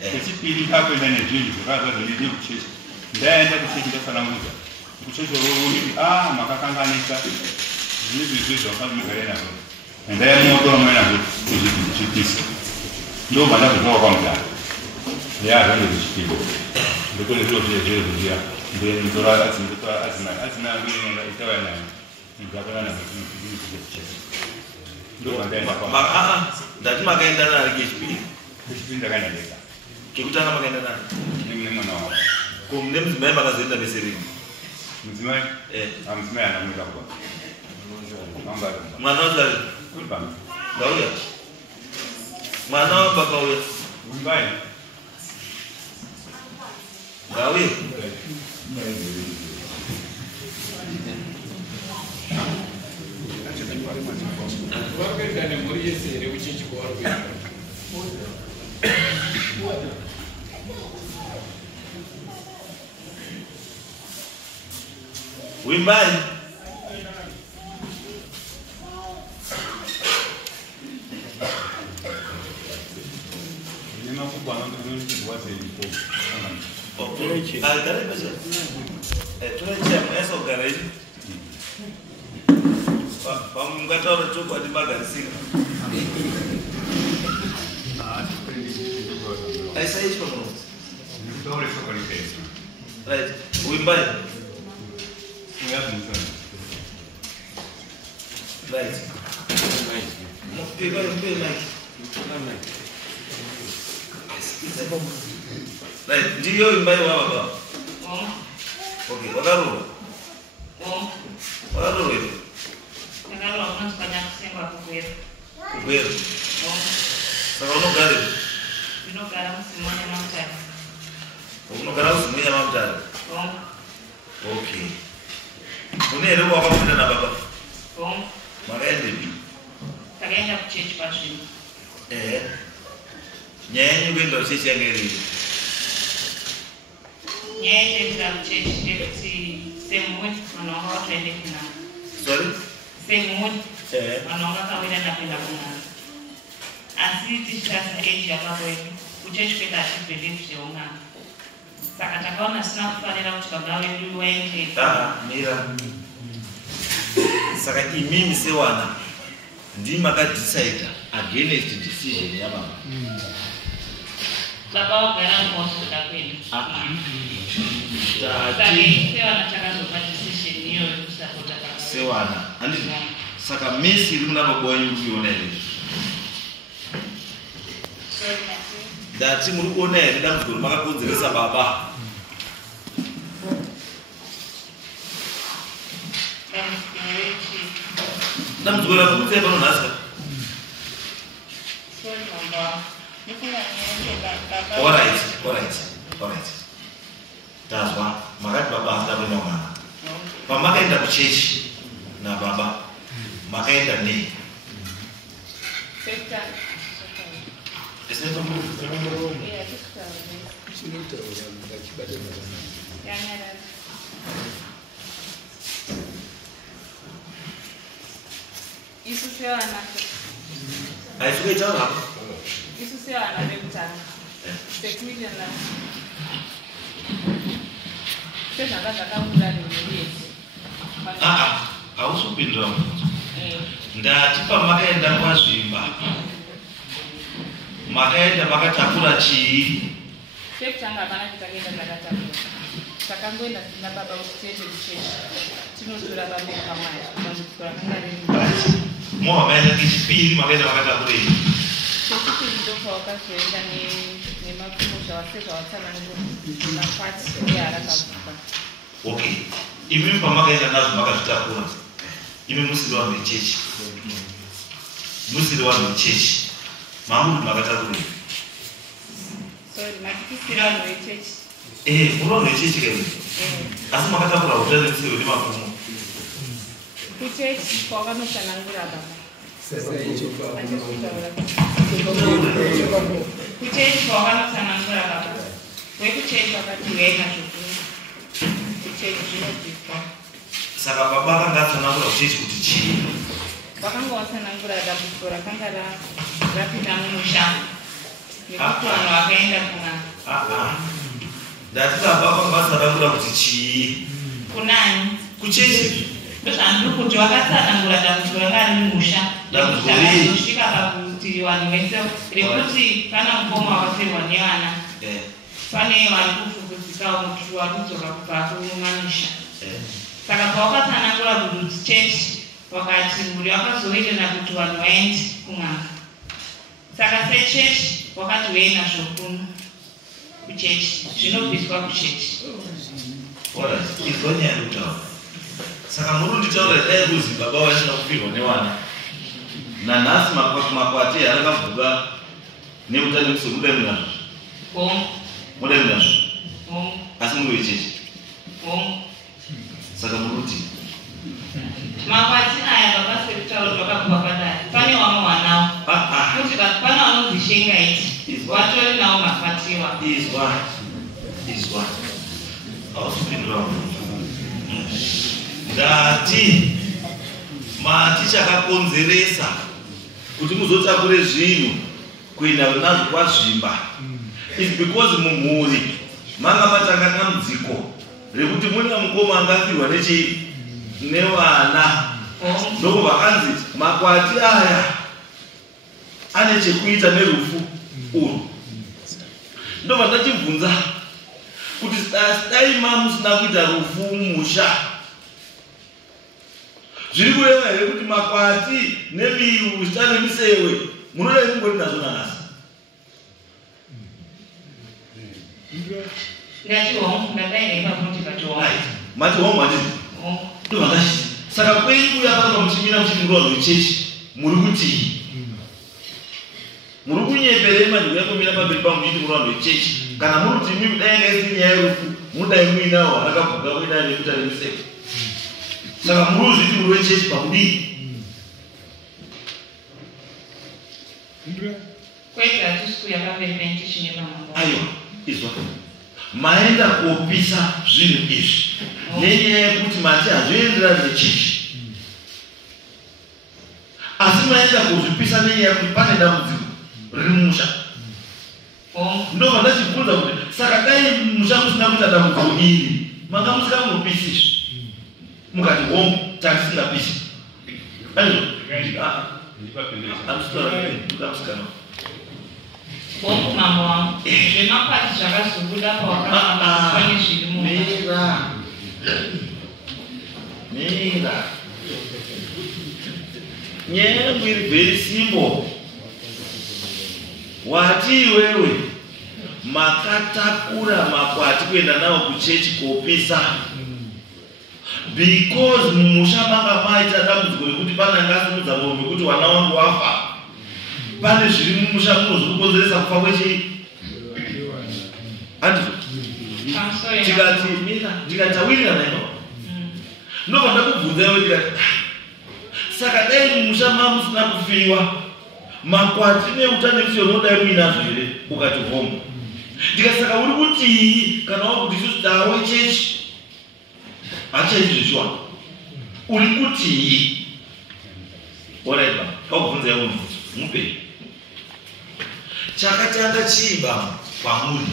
Kechipiri kakuenda nezvinhu zvakaza zvondidi kuchechi. Ndaenda kuchechi ndasanangudza. Kuchechi uriti makakanganisa. Zvinhu zvakamugaira nazvo. Ndaimutora mwana kuzvipisa. Ndobva ndakubva kwamudhara. Zvanga zvichipiro. Ndokone zviro zviya. Ndinotora asina kuenda itaura naye. Ndakona naye kuchechi. Ndobva ndaenda kwa. Ndati makaenda nani kechipiri? Kechipiri ndakaenda ndega. Kekutanga makaenda nani? Nemwana wangu. Nemudzimai makazoenda neserini? Mudzimai? Mudzimai anamuita kwa. Mwana wacho ari? Uri pano. Ngauya. Mwana wabva kauya. Mumbai. Ngauya. vari kuenda nemhuri yese here uchechi kwavari kuenda Wimbai. Right, Wimbai. Right. Right, ndiyo Wimbai wa baba. Okay, wakaru. Wakaru wewe. Kubero. Sasa unogare. Unogara usimunya mamtari. Okay. Unere wakafunda na baba. Makaende bi. Takaenda kuchechi pashini. Nyenye kwenda chechi yangeri. Nyenye kwenda kuchechi ndeti sehemu wanaona twende kuna. Sorry? Sehemu wanaona kawenda na kwenda kuna. Asiti sasa age hapo hivi. Kuchechi kwenda atipende kushonga. Saka takaona sina kufanira kuti baba wedu waende. Mira. Saka mimi sewana ndima ka decide against decision ya baba. Baba wagara mkosta kweli. Sasa sewana taka decision hiyo support baba. Sewana. Andi saka Messi runa baba wangu yonele. Dati muri kuonele ndamuguru makakonzeresa baba. Ndamuguru akutse bano nasa. Alright. Tazwa, makati baba atakwenda mwana. Pamakaenda kuchechi na baba. Makaenda ne. Isso se ela Aí fica então lá. Isso se ela na ventana. Tekmili na. Sasa nataka ndani mwezi. Ausupindwa. Ndatipa makaenda kwa Zwimba. Makaenda makatakura chii. Sekutanga bana kitagenda takataka. Takangoenda na baba usitete mchezo. Tinosura baba kama kwa kanga Mo ameenda kishipili makaenda makatakura hii. Sisi ndio kwa wakati ni makumusha waseka watana ndio nafasi ya haraka kufa. Okay. Imi pamakaenda nazo makatakura. Imi musili wa mchechi. Musili wa mchechi. Mamudu makatakura. Sorry, makisira no chechi. Uno no chechi kile. Asema makatakura utani sio ni mafumu. Kuchechi kwa kama sanangura baba. Kuchechi kwa kama sanangura baba. Wewe kuchechi wakati wewe na shughuli. Kuchechi ndio kitu. Saka baba kanga sanangura kuchechi kutichi. Wakanga wasanangura dabu kora kangara rapita musha. Nikutu wakaenda kuna. Datila baba kanga sanangura kutichi. Kunani? Kuchechi. Ndio kuti wakatsanangura damu ngani musha. Damu kusvika pakutiriwa niwese rekuti kana mukoma wakaserwa nevana pane vari kufukudzikawo mutu wakudzoka kubva kumanisha. Saka pawakatsanangura kuti chechi wakati mhuri wakazoenda kuti vanhu vaende kun'anga. Saka sechechi wakati uenda zvokunu kuchechi zvinobviswa kuchechi. Izonyarutaura saka murundi taura dai kuzi baba wachina kupirwa nevana nanhasi makwati arakavuka neutano kuso mudai munazvo mudai munazvo asi muri wechechi saka muruti makwati aya baba sekutaura kutoka kubabadala. Fani wamo wanao. Kuti pana wanozishenga iti. Watori nao mafatiwa. Is what? Ausipindura. Ndati maticha akakonzeresa kuti muzotakure zvinhu kuenda nazvo kwazvimba. It's because mumhuri manga matanga dambudziko rekuti muna mukoma angafirwa nevana. Ndoko vakanzi makwati aya ane chekuita nerufu urwu. Ndobva ndachibvunza kuti dai mamusina kuita rufu musha, zviri kureva here kuti makwati nebiru zita nemisewe munodai kungori nazvo nanhasi? Mati hongu handiti ndo vakashita. Saka kwei kuya pano muchimira muchimurwa rwechechi muri kuti muri kunyepere manhu yakomira pamberi pangu muchiti murwa rwechechi kana muri kuti mimi dai ngaisi nyaya yerufu mudai muinawo akabvuka muina nekuta nemiseko. Saka muri uzviti muri wechechi pakudii? Aiwa, izwa maenda kuopisa zvinhu izvi nenyaya yekuti mati hazvienderani nechechi, asi maenda kuzvipisa nenyaya yekuti pane dambudziko riri musha. Ndobva ndachibvunza kuti saka dai musha musina kuita dambudziko iri manga musikamupisi izvi? Mukati hongu tatisingapisi. Bongo mambo wangu. Zvemakwati zvakazobuda pawakafanya zviri Mira. Nyaya yangu iri very simple. Wati iwewe makatakura makwati kuenda nawo kuchechi kopisa because mumusha manga maita dambudziko rekuti pana ngasimudza ngombe kuti wana wangu wafa. Pane zviri mumusha munozvikukonzeresa kufa kwechii? Andizvo tikati tawirirana ino ndobva ndakubvunza iwe tikati saka dai mumusha mamusina kufiwa makwati neuta nemusoro unodai muinazvo here? Ukati homo. Ndikati saka uri kutii kana wakuti isusu tawe chechi hachaiti zvichiwana uri kutii? Alright ba pakubvunza iwe mupe chakatanga chiiba kwamuri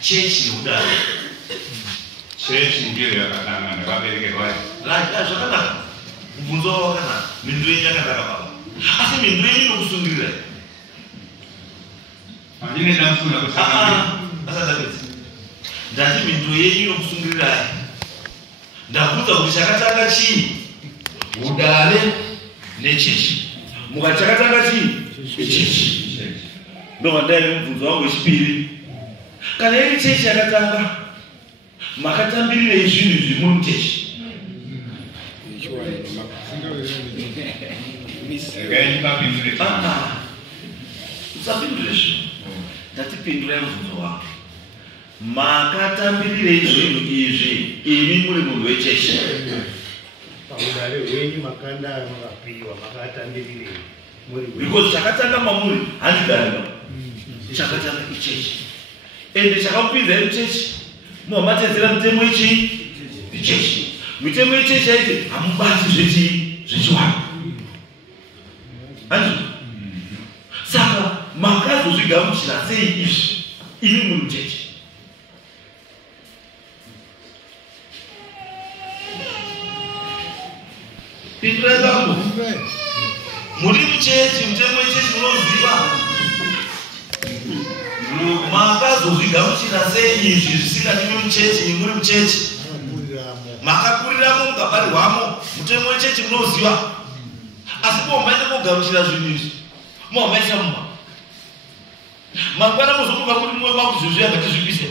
chechi nekudaro. Chechi ndiyo yakanaka ndakaberekerwa. Zvakanaka. Mubvunzo wakanaka. Minduro yenyu yakanaka baba. Asi minduro yenyu inokusungirira. Handine ndamufuna kusungirira. Asatapedza. Ndati minduro yenyu inokusungirira. Ndabvunza kuti chakatanga chii? Udare nechechi. Mukati chakatanga chii? Chechi. Ndobva ndaive mubvunzo wangu wechipiri. Kana iri chechi yakatanga makatambirirei zvinhu izvi muri muchechi? Usapindure zvinhu. Ndatipindurai mubvunzo wako. Makatambirirei zvinhu izvi imi muri munhu wechechi? Paudare hwenyu makanda makapiwa makatambirirei muri? Because chakatanga mamuri handidarima. Chakatanga ichechi. Ende chakamupinzai muchechi muhamatedzera mitemo ichii? Ichechi. Mitemo ichechi yaiti hamubati zvechiwana. Handizvo? Saka makazozvigamuchira sei izvi imi muri muchechi? Pindurai vangu. Muri muchechi, mitemo ichechi munoziva. Makazozvigamuchira sei izvi zvisingadiwi muchechi? Muri muchechi makakuriramo mukabarirwamo mutemo wechechi munoziva. Asi muhambaite kogamuchira zvinhu izvi muhambaisa mumba mangwana muzomuka kuti mumwe makuzvizviya ngatizvipise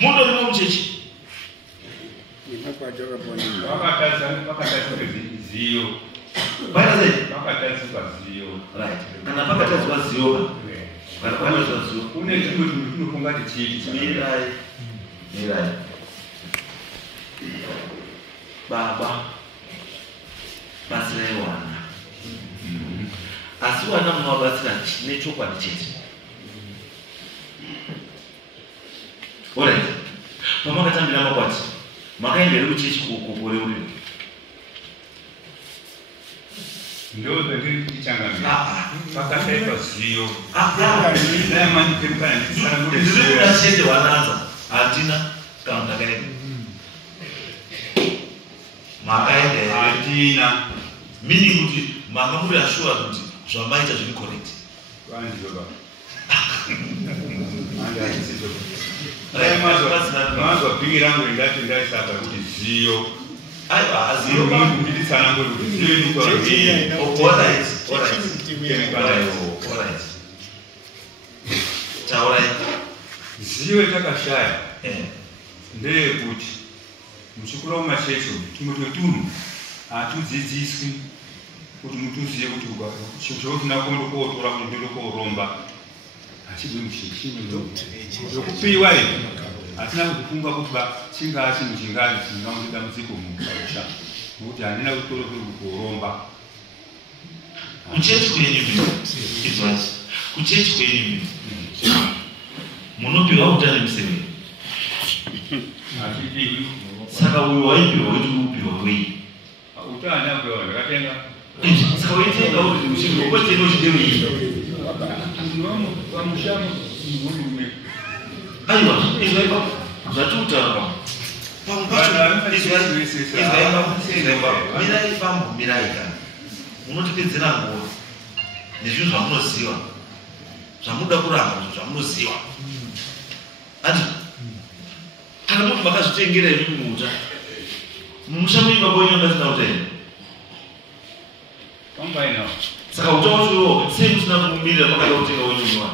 mundorimo muchechi. Kana pakatadzwa ziyo kune chimwe chinhu chinofunga kuti chii? Mirai. Baba basirai wana asi wana munovabatsira nechokwadi chete. Alright. Pamakatambira makwati makaendere kuchechi kukore uri ndo ndiri kuchangamira pakasaipa ziyo ndiri wananza hatina kana ndakaenda makaendere hatina mini kuti makamuri ashura kuti zvamaita zviri correct vandizoba mazwa bhingi rangu ringati ndaisaka kuti ziyo ziyo itakashaya ndeyekuti muchikura mumachechi tumutotunu hatudzidziswi kuti mutuziye kuti chotinakunda kotora kundondo koromba achibve muchechi zvokupiwa hatina kufunga kuti chingaa chinhu chingazi chingamuti dambudziko mukausha nokuti handina kutoro kuri kukoromba kuchechi kwenyu kuchechi kwenyu munopiwa utano museveni hatipiwi saka uyo waipiwa kuti upiwa wei utano apiwa ndakatenga saka waitenga kuti uchingokotenga uchidemii vamushamu murume aiwa izvaiva zvatiutaura mirai fambo mirai kana munotipedzera nguva nezvinhu zvamunoziva zvamunoda kuramba zvamunoziva ati kana muti makazvitengera imi muuta mushamuimba kwenyu angasina utaini pambainawo saka uta wacho sei musina kumumirira makada kutenga wenyu mwana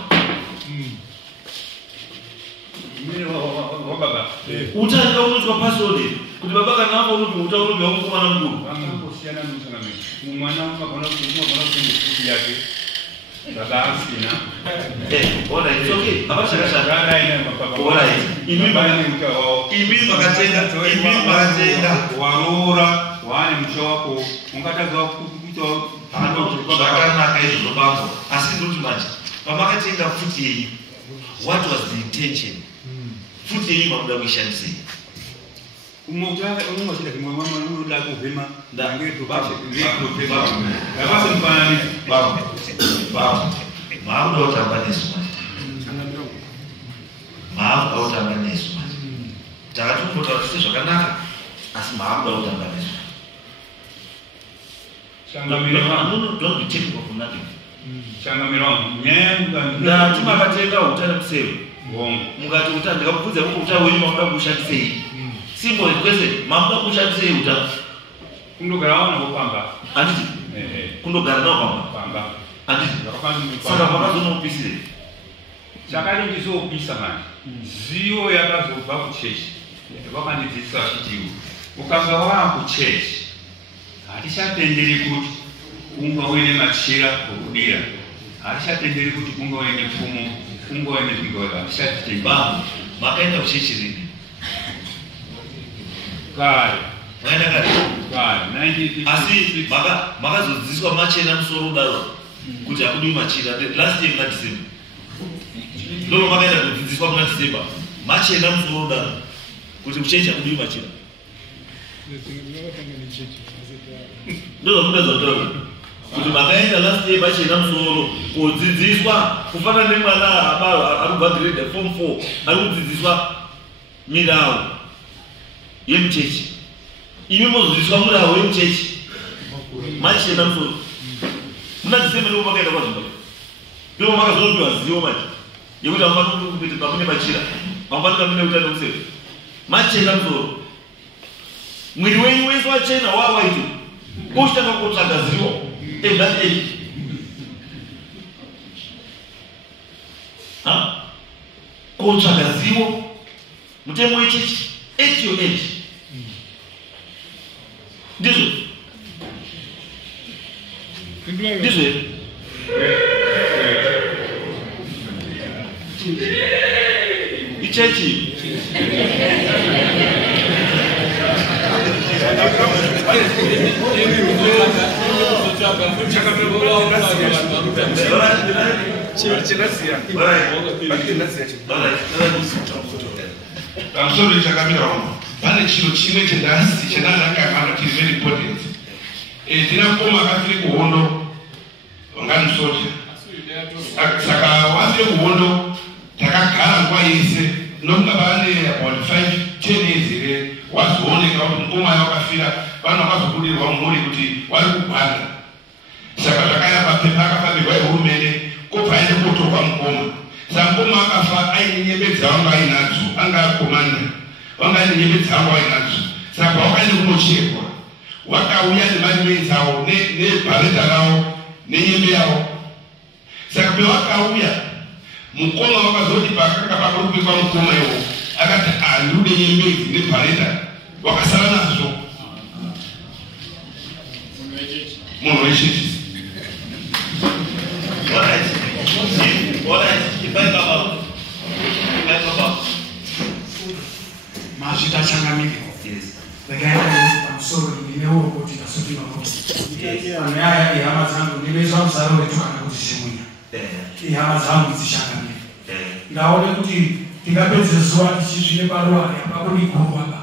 wababa utanga unotwa password kuti baba kana hapo unopi uta unopi wamukomana mkuru vangangosiyana nomusangame mumwana unogona kuti yake baba asina ona it's okay abashakashaka araina mapapa alright imi makatenga warora wane musha wako ungatadza kuita zvakanaka izvo bambo asi ndoti manje pamakatenga futi yenyu what was the intention futi yenyu mamuda kuishandisei umwachida kimwe unoda kuvhema maamuda kutamba nesu maamuda kutamba nesu takatimbota tise zvakanaka asi maamuda kutamba nesu don't be technical for nothing ndati makatenga utano kuseve mukati uta ndikakubvudza kuti uta wenyu mamuda kuushandisei simple question mamuda kuushandisei uta kundogara nawo pamba anditi kundogara nawo pamba anditi saka pakazonopisire chakati ndizopisa manje ziyo yakazobva kuchechi vakandidzidzisa vachitiwo ukanga waakuchechi hatichatenderi kuti unga uine machira okudira hatichatenderi kuti unga uine pfumo unga uine zvingova hatichatitenderi makaenda kuchechi rini kare maenda kare asi makazodzidziswa machena musoro udaro kuti hakudi machira last year muna December ndoo makaenda kudzidziswa muna December machena musoro udaro kuti kuchechi hakudi machira ndoo muda zvatoro kuti makaenda last year machena musoro kudzidziswa kufanana nemwana arikubva grade form 4 ari kudzidziswa mirau yemuchechi imi mozodzidziswa murau yemuchechi machena musoro muna December ndoo makaenda kwazvimba ndoo makazonopiwa zivo manje yekuti hamufani kune machira hamufani kamune utano kuseve machena musoro mwiri wenyu wese wachena wawaiti uchitanga kutsvaga zivo endati kotsvaga zivo mutemo wechechi at your age ndizvo ndizvo ichechi Pamusoro chakamira wamo pane chiro chimwe chendasi chendandakakana chiri very important. Tinakoma akafire kuhondo wangani soja saka wafire kuhondo takagara nguva yese nokunga pane about 5-10 years here wazooneka kuti mukoma wakafira vanhu vakazobudirwa mhuri kuti vari kugwanda. Saka zvakaya mapepa akafambirwa ehurumende kopaende kotokwa mukoma. Saka mukoma akafa aine nyembe dzavanga ainadzo, anga akomanda vanga aine nyembe dzavanga ainadzo. Saka wakaende kunochekwa wakauya nemari dzawo nebhareta rawo nenyembe yawo. Saka pawakauya mukoma wakazoti pakanga pakurukikwa mukoma iwo akati andude nyembe idzi nebhareta wakasara nazvo munhu wechechi. Mazvita changamike. Vakaenda pamusoro inewo kuti nasopima kuti nyaya yehama dzangu ndinoizwa muzaro wetu kana kuti zvimunya ihama dzangu dzishangamire ndaone kuti tingapedze zuva tichizvine paruwa yapakudi guru apa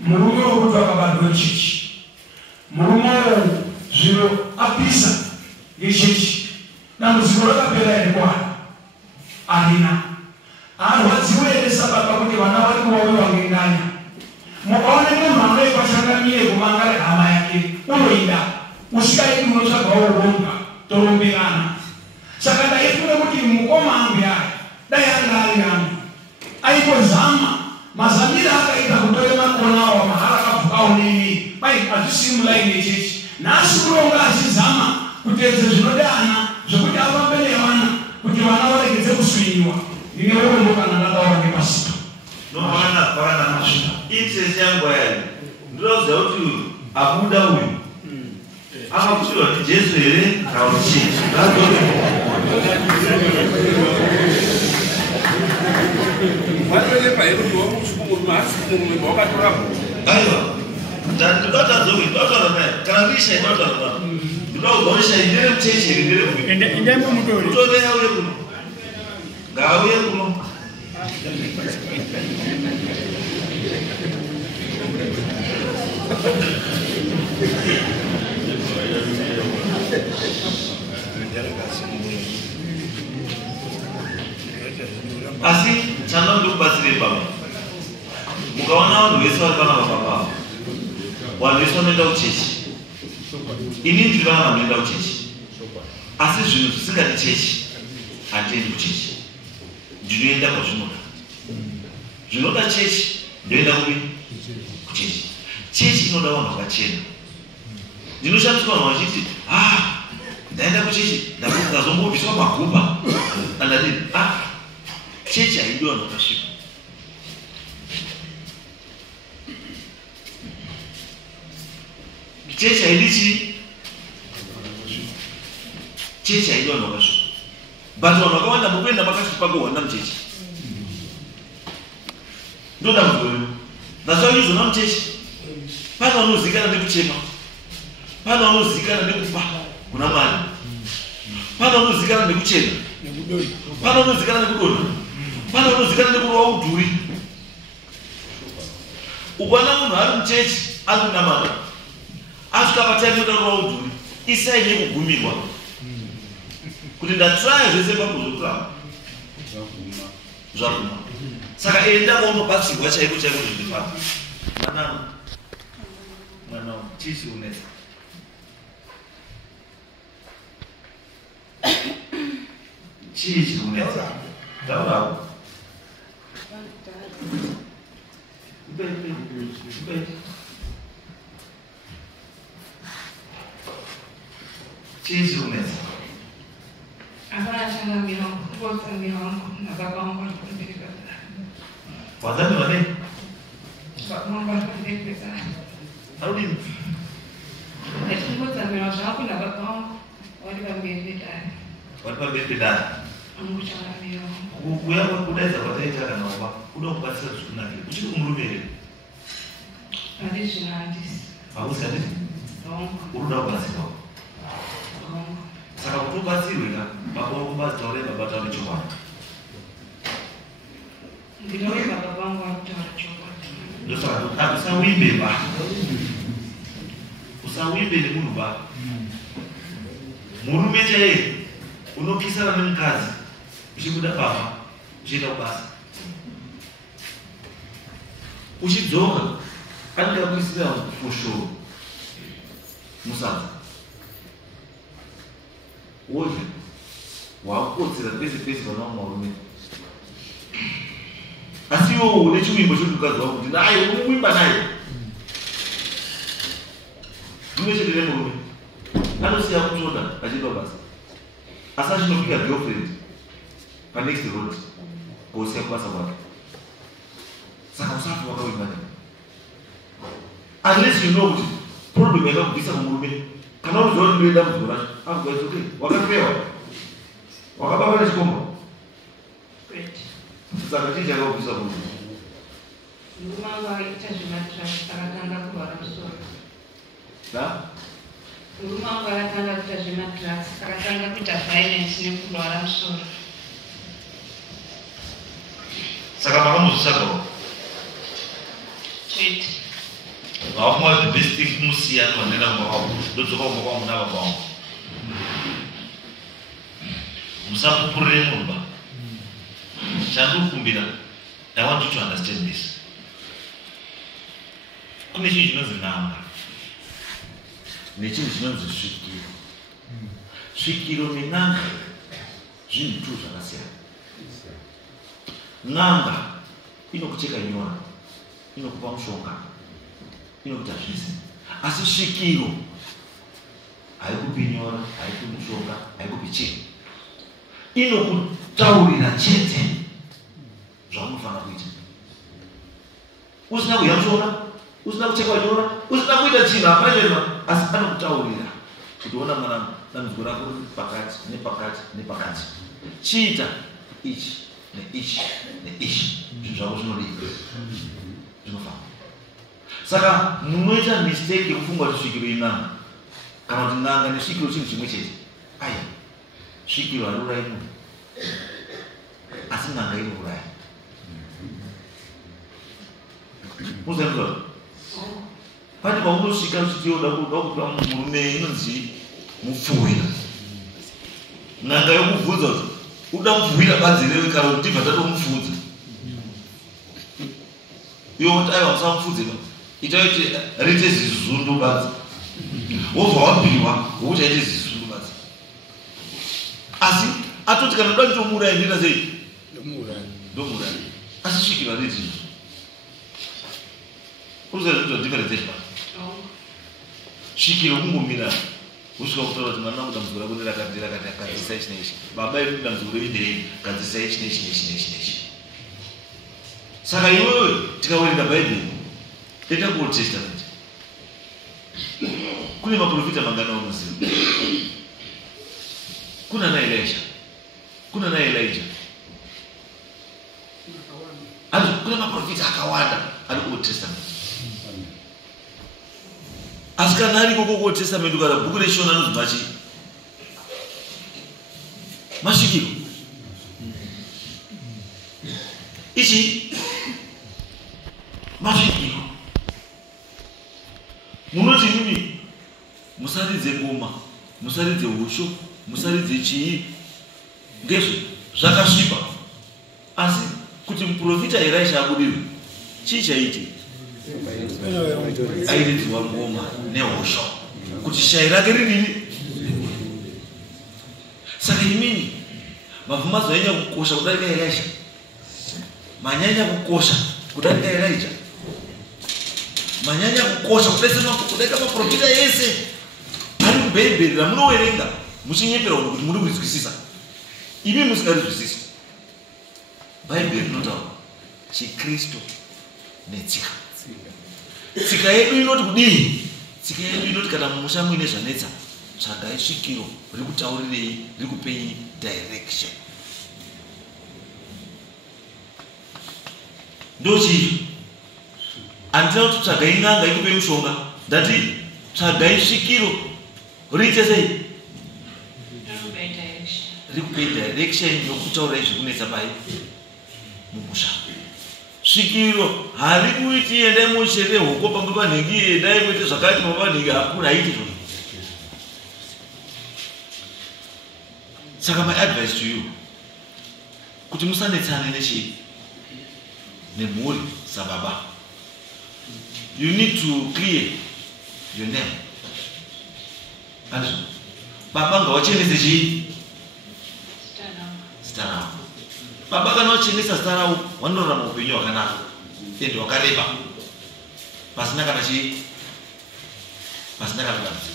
murume wokuti akabarwa chechi murume zviro apisa yechechi dambudziko rakapera ere kwana arina arwadziwe ere sababa kuti vana vari kuvawiwa ngendanya mukaone munhu anoipa changamire kumangare hama yake unoida usikaiti unotsvagawo ronga toromberana. Saka ndaifuna kuti mukoma angu yaya dai anga ari yangu aipozama mazamire akaita kutore makona awo mahara akabvukawo neni bai hazvisi mulaini yechechi nhasi uronga achizama kuteedze zvinode ana zvokuti avambe nevana kuti vana varegedze kuswinyiwa. Ndine urombo kana ndadawa ngepasito novana pana masvina interest yangu yayo ndinoziva kuti abuda uyu akakutirwa kuti Jesu here kana kuti chii aiwa ndinotazoki ndinotaura naye kana kuisha ndinotaura naye ndinogausha ndine muchechi here ndire mutori auye kuno ngaauye kuno asi chanda ndikubatsire baba mukaona vanhu vese vari pana baba vanhu vese vanoenda kuchechi ini ndiri vana vanoenda kuchechi asi zvinhu zvisingati chechi handiendi kuchechi ndinoenda kwazvinoda zvinoda chechi ndoenda kuchechi. Chechi inoda vanhu vakachena. Ndinoshandiswa vanhu vachiti ndaenda kuchechi ndazombobviswa magumba andadini chechi haidi vanhu vakasvipa. Chechi haidi chii? Chechi haidi vanhu vakasvipa. But vanhu vakawanda mukuenda makasvipa kuhwanda muchechi ndoda mugwenu nasoizona muchechi pana vanozikana nekuchema, pana vanozikana nekupa kuna Mwari, pana vanozikana nekuchena, pana vanozikana nekudonha, pana vanozikana nekurova udhuri. Ukaona munhu ari muchechi ari kunamata asvika pataimi yoda kurova udhuri isai nekugumirwa kuti ndatraya zvese pakuzokuramba zvaguma. Saka enda kwaunobatsirwa chaiko chaiko zvindifana mwana chisi unesa chii chiri kunesa taurawo chii chiri kunesa Achangamira kutsamira wangu nababa wazamira nei baba ndipesa audini ndikutsamira zvangu nababa wari pamberi pedari amuchangamira kuya kudaidza kwataita kana baba kuda kubatsira zvikunakira uchiri kumurume here handizvina handisi hausi handisi uri kuda kubatsirawo saka kutobatsirwe ka baba unobazi taure baba taure chokwadi ndinowe baba vangu vanotaura chokwadi ndosaka usawimbe ba usawimbe nemunhu ba murume chaiye unokisana nemukadzi uchibuda baba uchienda kubasa uchidzoka anenge akuisira foshoro musadza wodya wakukotsera pese pese pana murume asi iwo une chiwimbo chomukadzi wako kuti naye unomwimba naye mumwe chete nemurume anosiya kutsvoda achienda kubasa asi achinopika girlfriend panext road kosiya kubasa kwake saka usafi wakawimba naye unless you know kuti problem yakakubvisa kumurume kana unoziva kuti ndoenda mudzi racho akugaiti okay wakapewa wakababa nechikomba saka chii chakakubvisa kumurume murume wangu akaita zvematrasi akatanga kurwara musoro murume wangu akatanga kuita zvematrasi akatanga kuita violence nekurwara musoro saka makamuzvisagawo chete vakumwa the best thing kumusiya vanenda kumba kwavo ndodzoka kumba kwavo muna baba vangu musapupurire murumba chandikukumbira I want you to understand this kune chinhu chinonzi n'anga nechinhu chinonzi svikiro svikiro nen'anga zvinhu tu zvakasiyana n'anga inokucheka nyora inokupa mushonga inokuita zvese asi svikiro haikupi nyora haikupi mushonga haikupi chinhu inokutaurira chete zvaunofanira kuita usina kuya mushonga usina kuchekwa nyora usina kuita chinhu hapachema asi anokutaurira kuti ona mwana dambudziko rako riri pakati nepakati nepakati chiita ichi neichi neichi zvinhu zvako zvinodiwa zvinofamba saka munoita mistake yekufunga kuti svikiro in'anga kana kuti n'anga nesvikiro chinhu chimwe chete aya svikiro hariurayi munhu asi n'anga inouraya muzaizva pane paunosvika uchitioda kupa murume inonzi mupfuwira n'anga yokubvunza kuti uda mupfuwira badzi rewe kana kuti tibva tatomupfuudza iwo kuti aiwa musamupfuudze itaiti riite zizundu badzi wobva wapiwa wokuti aite zizundu badzi asi atoti kana uda kutomuuraya ndita sei ndomuuraya asi svikiro riti uzazvito difference pa svikiro kungomira usvika kutaura kuti mwana wangu dambudziko rako nderakati ichi neichi baba iri dambudziko revi nderei gadzisa ichi neichi neichi neichi neichi saka iwewe tikawerenga bhaibheri enda kuold testament kune maprofita mangana unoziva kuna na elisha kuna na elijah kuna maprofita akawanda ari kuold testament asi kana ariko kuold testament ukara bhuku reshona anonzi machi masvikiro ichi masvikiro munoti mimi musaridze ngoma musaridze hosho musaridze chii ndezvo zvakasvipa asi kuti muprofita elisha abudirwe chii chaiti airidziwa ngoma nehosho kuti shai rake rinini saka imini mavhumadzo anyanya kukosha kudarika elisha manyanya kukosha kudarika elijah manyanya kukosha kudarika maprofita ese ari mubhaibheri ramunowerenga muchinyepera uno kuti muri kurizwisisa imi musingarizwisisi bhaibheri rinotaura chikristu netsika tsika yedu inoti kudii tsika yedu inoti kana mumusha muine zvanetsa tsvagai svikiro riri kutaurirei riri kupei direction ndochii handina kuti tsvagai n'anga ikupei mushonga ndati tsvagai svikiro riite sei rikupe direction yokutaura izvikunetsa pai mukusha. Svikiro hari kuiti endai mushere hoko pamba panhingi endai kuite zvakati mapanhingi hakuna haiti izvozvo. Saka my advice to you kuti musanetsane nemhuri sababa. You need to clear your name. Baba ngawachenese chii? Zita rako. Baba kana wachenesa zita rako wanorarama upenyu hwakanaka ende hwakareba pasina kana chii, pasina kana dambudziko.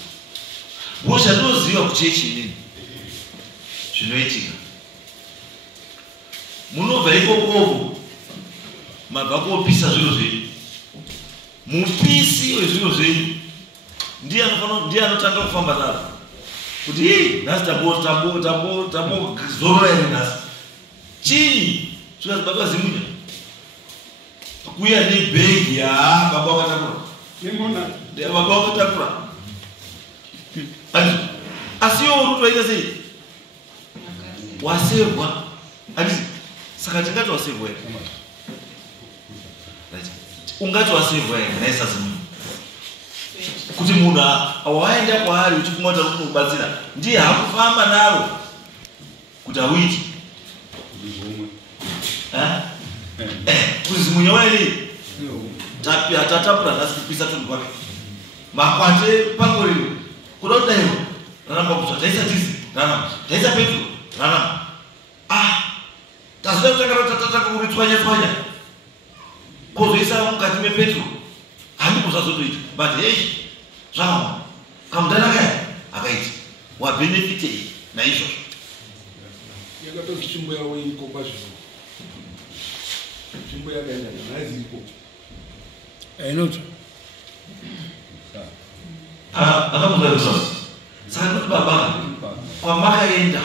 Bosha ndoziva kuchechi inini zvinoitika. Munobva ikoko mabva kopisa zviro zvenyu. Mupisi wezviro zvenyu ndiye anotanga kufamba naro kuti nhasi tambozorora ere nhasi chii zvikazi baba Zimunya kuya nebhegi baba wakatakura asi iwo uri kutoita sei? Wasevwa. Saka tingati wasevwa ere? Ungati wasevwa ere naisa Zimunya? Kuti munhu waenda kwaari uchifunga kuti ari kunokubatsira ndiye hakufamba naro kuti hauiti kuzimunya waini tatapura nhasi kupisa tunhu kwake makwate pangoriro kuda kudaiwa raramba kutsva taisa tizi raramba taisa Petro raramba tazida kutangataka kuritswanya kozoisa mukati mePetro handiko zvazotoita but hey zvama kamudana kaya akaiti wabenefitei naizvozvo. Yakatozi tsvimbo yawo irikomba zvino tsvimbo yakaenda nhaizi iripo ainoti akamuzarizvazvo. Saka kuti baba kwamakaenda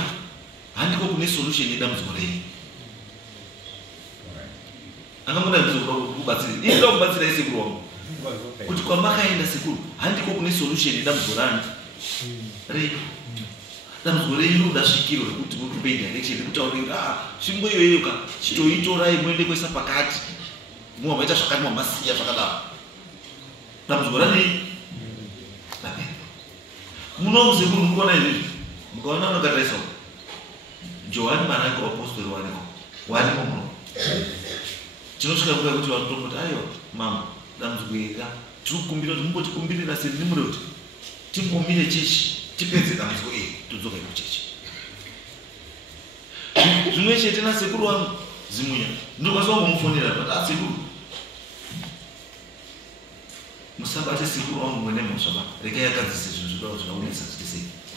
handiko kune solution yedambudziko renyu. Kubatsira inoda kubatsira isekuru wangu kuti kwamakaenda sekuru handiko kune solution yedambudziko renyu. Dambudziko renyu rinoda svikiro rekuti mukupe direction rekutaurira tsvimbo iyoyoka chitoitorai muende kuisa pakati mumwe maita zvakati mamasiya zvakadaro. Dambudziko ranei lapera muno sekuru mukaona izvizvi mukaona unogadzirisa Johani Marako apostori wariko muno tinosvika nguva yekuti vanotongoti aiwa mama dambudziko ika tirikukumbira kuti mumbotikumbirira seri nimure kuti timbomire chechi tipedze dambudziko iri todzoka kuchechi. Zvimwe chete nasekuru wangu Zimunya ndokwanisa kungomufonera kuti sekuru musabate sekuru wangu mwene muzvaba regai akadzise zvinhu zvinounetsa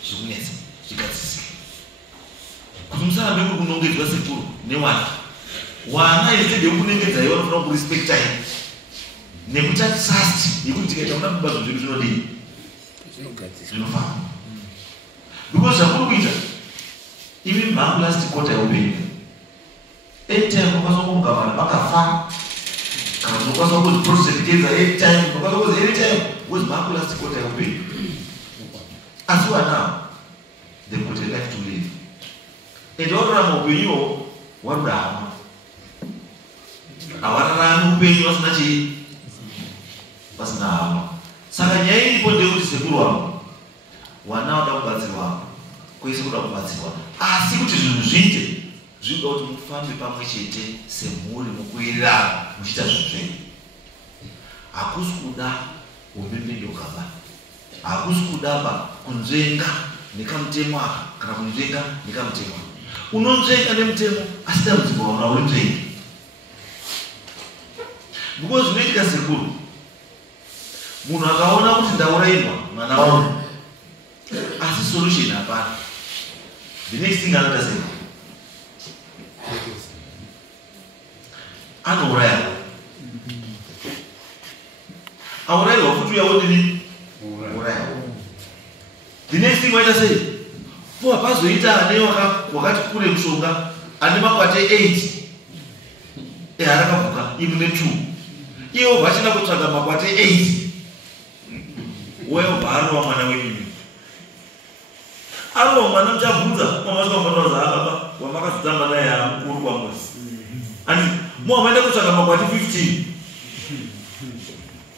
zvikunetsa zvikadzise kuti musarambe kuri kunongedzwa sekuru newana instead yokunengedza iwe vanofana kurespekta iwe nekuti trust yekuti tikaita kuna baba zvinhu zvinodii zvinofana because zvakuri kuita imi mhangu last quarter yeupenyu anytime unokwanisa kunga vanhu vakafa kana unokwanisa kuti projectedza anytime unokwanisa kuti anytime was mhangu last quarter yeupenyu asi wanawo they got a life to live and warurama upenyu warurama hawararami upenyu vasina chii vasina hama. Saka nyaya iripo ndeyekuti sekuru wangu wana wada kubatsirwa kwese kuda kubatsirwa asi kuti zvinhu zviite zvinoda kuti mufambe pamwe chete semhuri mukuwirirana muchiita zvinhu zvenyu. Hakusi kuda umbengendokaba, hakusi kudaba kunzvenga nekamutemo aka kana kunzvenga nekamutemo. Unonzvenga nemutemo asi dambudziko waona urinzvenga because zvinoitika sekuru munhu akaona kuti ndaurairwa mwana wangu asi solution hapana. The next thing anoita sei anourayirwa aurayirwa futi uyawo ndini urayirwa. The next thing waita sei po hapazoita ane wakati kure mushonga ane makwate 8 eharakabuka imwe 2 iwo vachina kutsvaga makwate 8 weyo bharo wa mwana wenyu aro mwana mchabvunza mwamaza mwana za baba wamakazotamba naye mukuru kwa Mosi and mwaenda kutsvaka makwati 15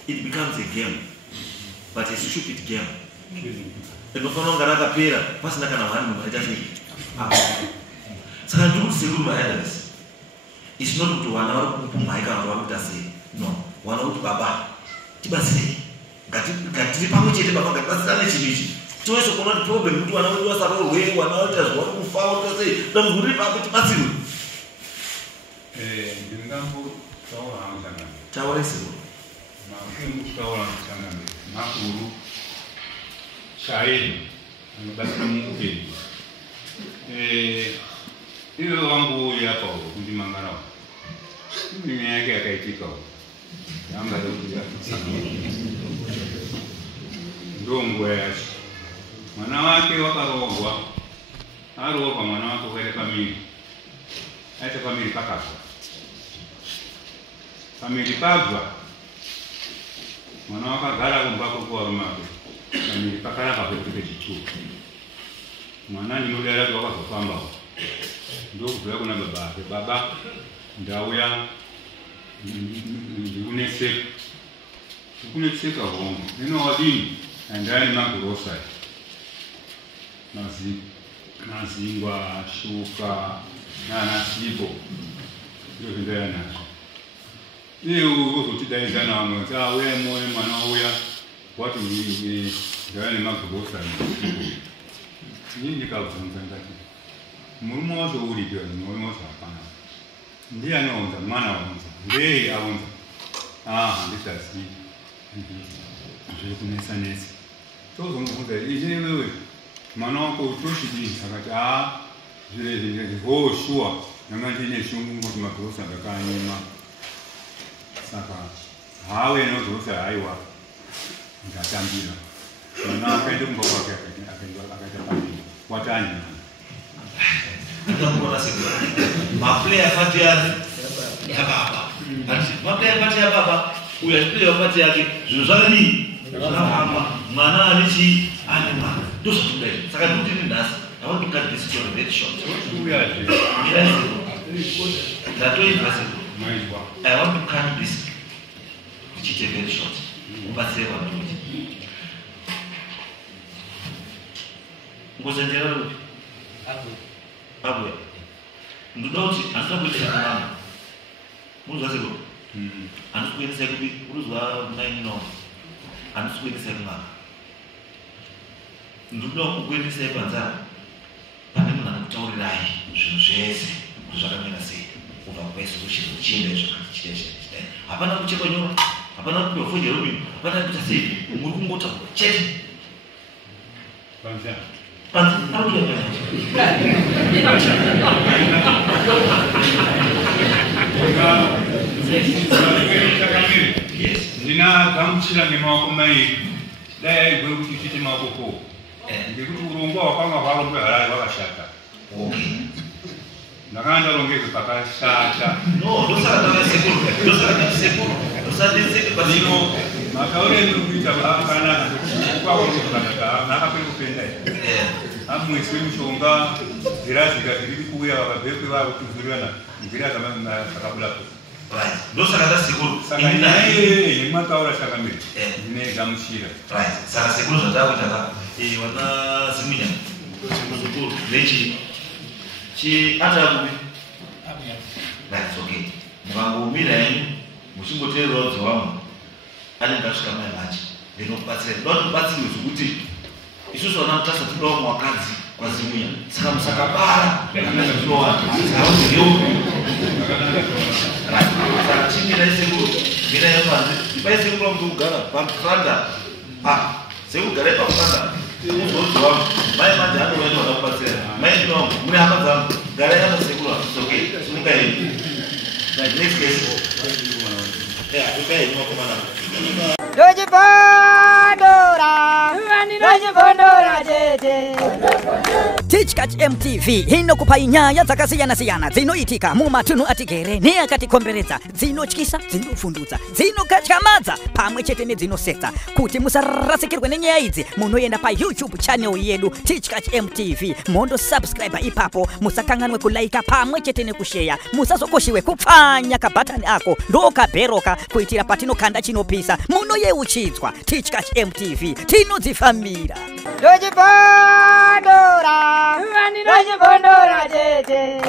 it becomes a game but a stupid game inofanira kunge rakapera pasina kana vanhu vaita sei saka ndiri kuti sekuru vaelders it's not kuti vana vari kupumhai kana kuti vari kuita sei no vana kuti baba tibatsirei ngatiri pamwe chete baba ngatibatsirane chinhu ichi toese kuona kuti problem kuti vana vedu vasarohwe vana vaita zvavari kufa vaita sei dambudziko riri papo tibatsirwe ndingambotaura hangu chakana taura sekuru makutaura chakana makuru shairi anobatsira muupenyu iwe wangu yapa kundimangarawo nyaya yake yakaitikawo yangada kuti ndo nguva yacho mwana wake wakarohwa arohwa mwana wake ukaita pamiri aita pamiri pakabva pamiri pabva mwana wakagara kumbako kuvarumake pamiri pakarapa kwekuite chituru mwana ndinodara kuti wakazofambawo ndokubhuya kuna baba ake baba ndauya ndikuneseka homwe nino wadini andaya nemagurosari mazingwa shuka nanasipo ndiro zvindaya nazvo iye uzotidaidza namwe kuti auya moyo mwana uya wati ndaya nemagurosari ini ndikabvunza ndati murume wacho uripi murume wacho hapana ndiye anounza mwana waunza ndei aunza handisazii zviri kunesa nesa tozomubvunza ine wewe mwana wako utochidii akati zvirezvi shuwa ndanga ndine shungu ngoti magorosa ndakanyima saka hawe nozosa haiwa ndatambira mwana akaende kumba kwake akaita pamiri watani ndakubona sekuru maplayer pati yake ya baba maplayer pati ya baba uya player pati yake zviro zvakadii zvakahamba mwana anichi ane mwana ndozvakudai saka ndikuti ini nhasi I want to cut this story very short ndatoibva sekuru I want to cut this tichiite very short ubatsire vantu ngozendera rupi abuya ndoda kuti handina kuitira mwana munozwa sekuru handisi kuendesai kupi uruzwa nainino handisi kuendesai kumwana ndoda kukuendesai panzara pane munhu anokutaurirai zvinhu zvese kuti zvakamira sei kubva kupaisolution uchienda zvakati chidai hapana kuchekwa nyora hapana kupiwa foja robin hapana kuita sei muri kungotaura chete panzara ndina gamuchira nemaoko mairi dai aigwe kuti tiite maokoko ngekuti urongwa hwakanga hwarongwe harare hwakashata ndakanga ndarongezve pakashata ino makaureni kuita akanaka nakape kupenda amweswe mishonga zirazika ziri kuuya vakabvekwe vakutuzurana nzira dzakabulapo ndosaka sekuru saka naye yemataura shakamiri ndinegamuchira saka sekuru zvatakuita wana zimunya sekuru lechi atakupi that's okay mukangomira yenyu muchingoteererawo dzewamwe anenge asvika mai vacho ndinokubatsira ndoda kubatsirwe zvekuti isusu vana mutasa tinodawo mwakadzi kwazimunya saka musakabara saka chimirai sekuru mirai panze ipai sekuru vamukugara pamufranda sekuru garai pamufranda uzodzewamwe mai manje anoenda vada kubatsira mai ndinowangu mune hama dzangu garai apa sekuru okay simuka yenyu next case Dojipondora, dojipondora, Teachkatch MTV inokupa inyaya dzakasiyana-siyana dzinoitika mumatunhu atigere neakatikomberedza, dzinotyisa, dzinofundutsa, dzinokatyamadza pamwe chete nedzinosetsa. Kuti musarasikirwe nenyaya idzi, munoenda pa YouTube channel yedu Teachkatch MTV, mondo subscribe ipapo, musakanganwe kulaika pamwe chete nekushare, musazokoshiwe kupfanya kabhatani ako ndokabheroka kuitira patinokanda chinopisa munoyeuchidzwa. Teachkatch MTV tinodzifambira. Dojibondora, dojibondora jeje.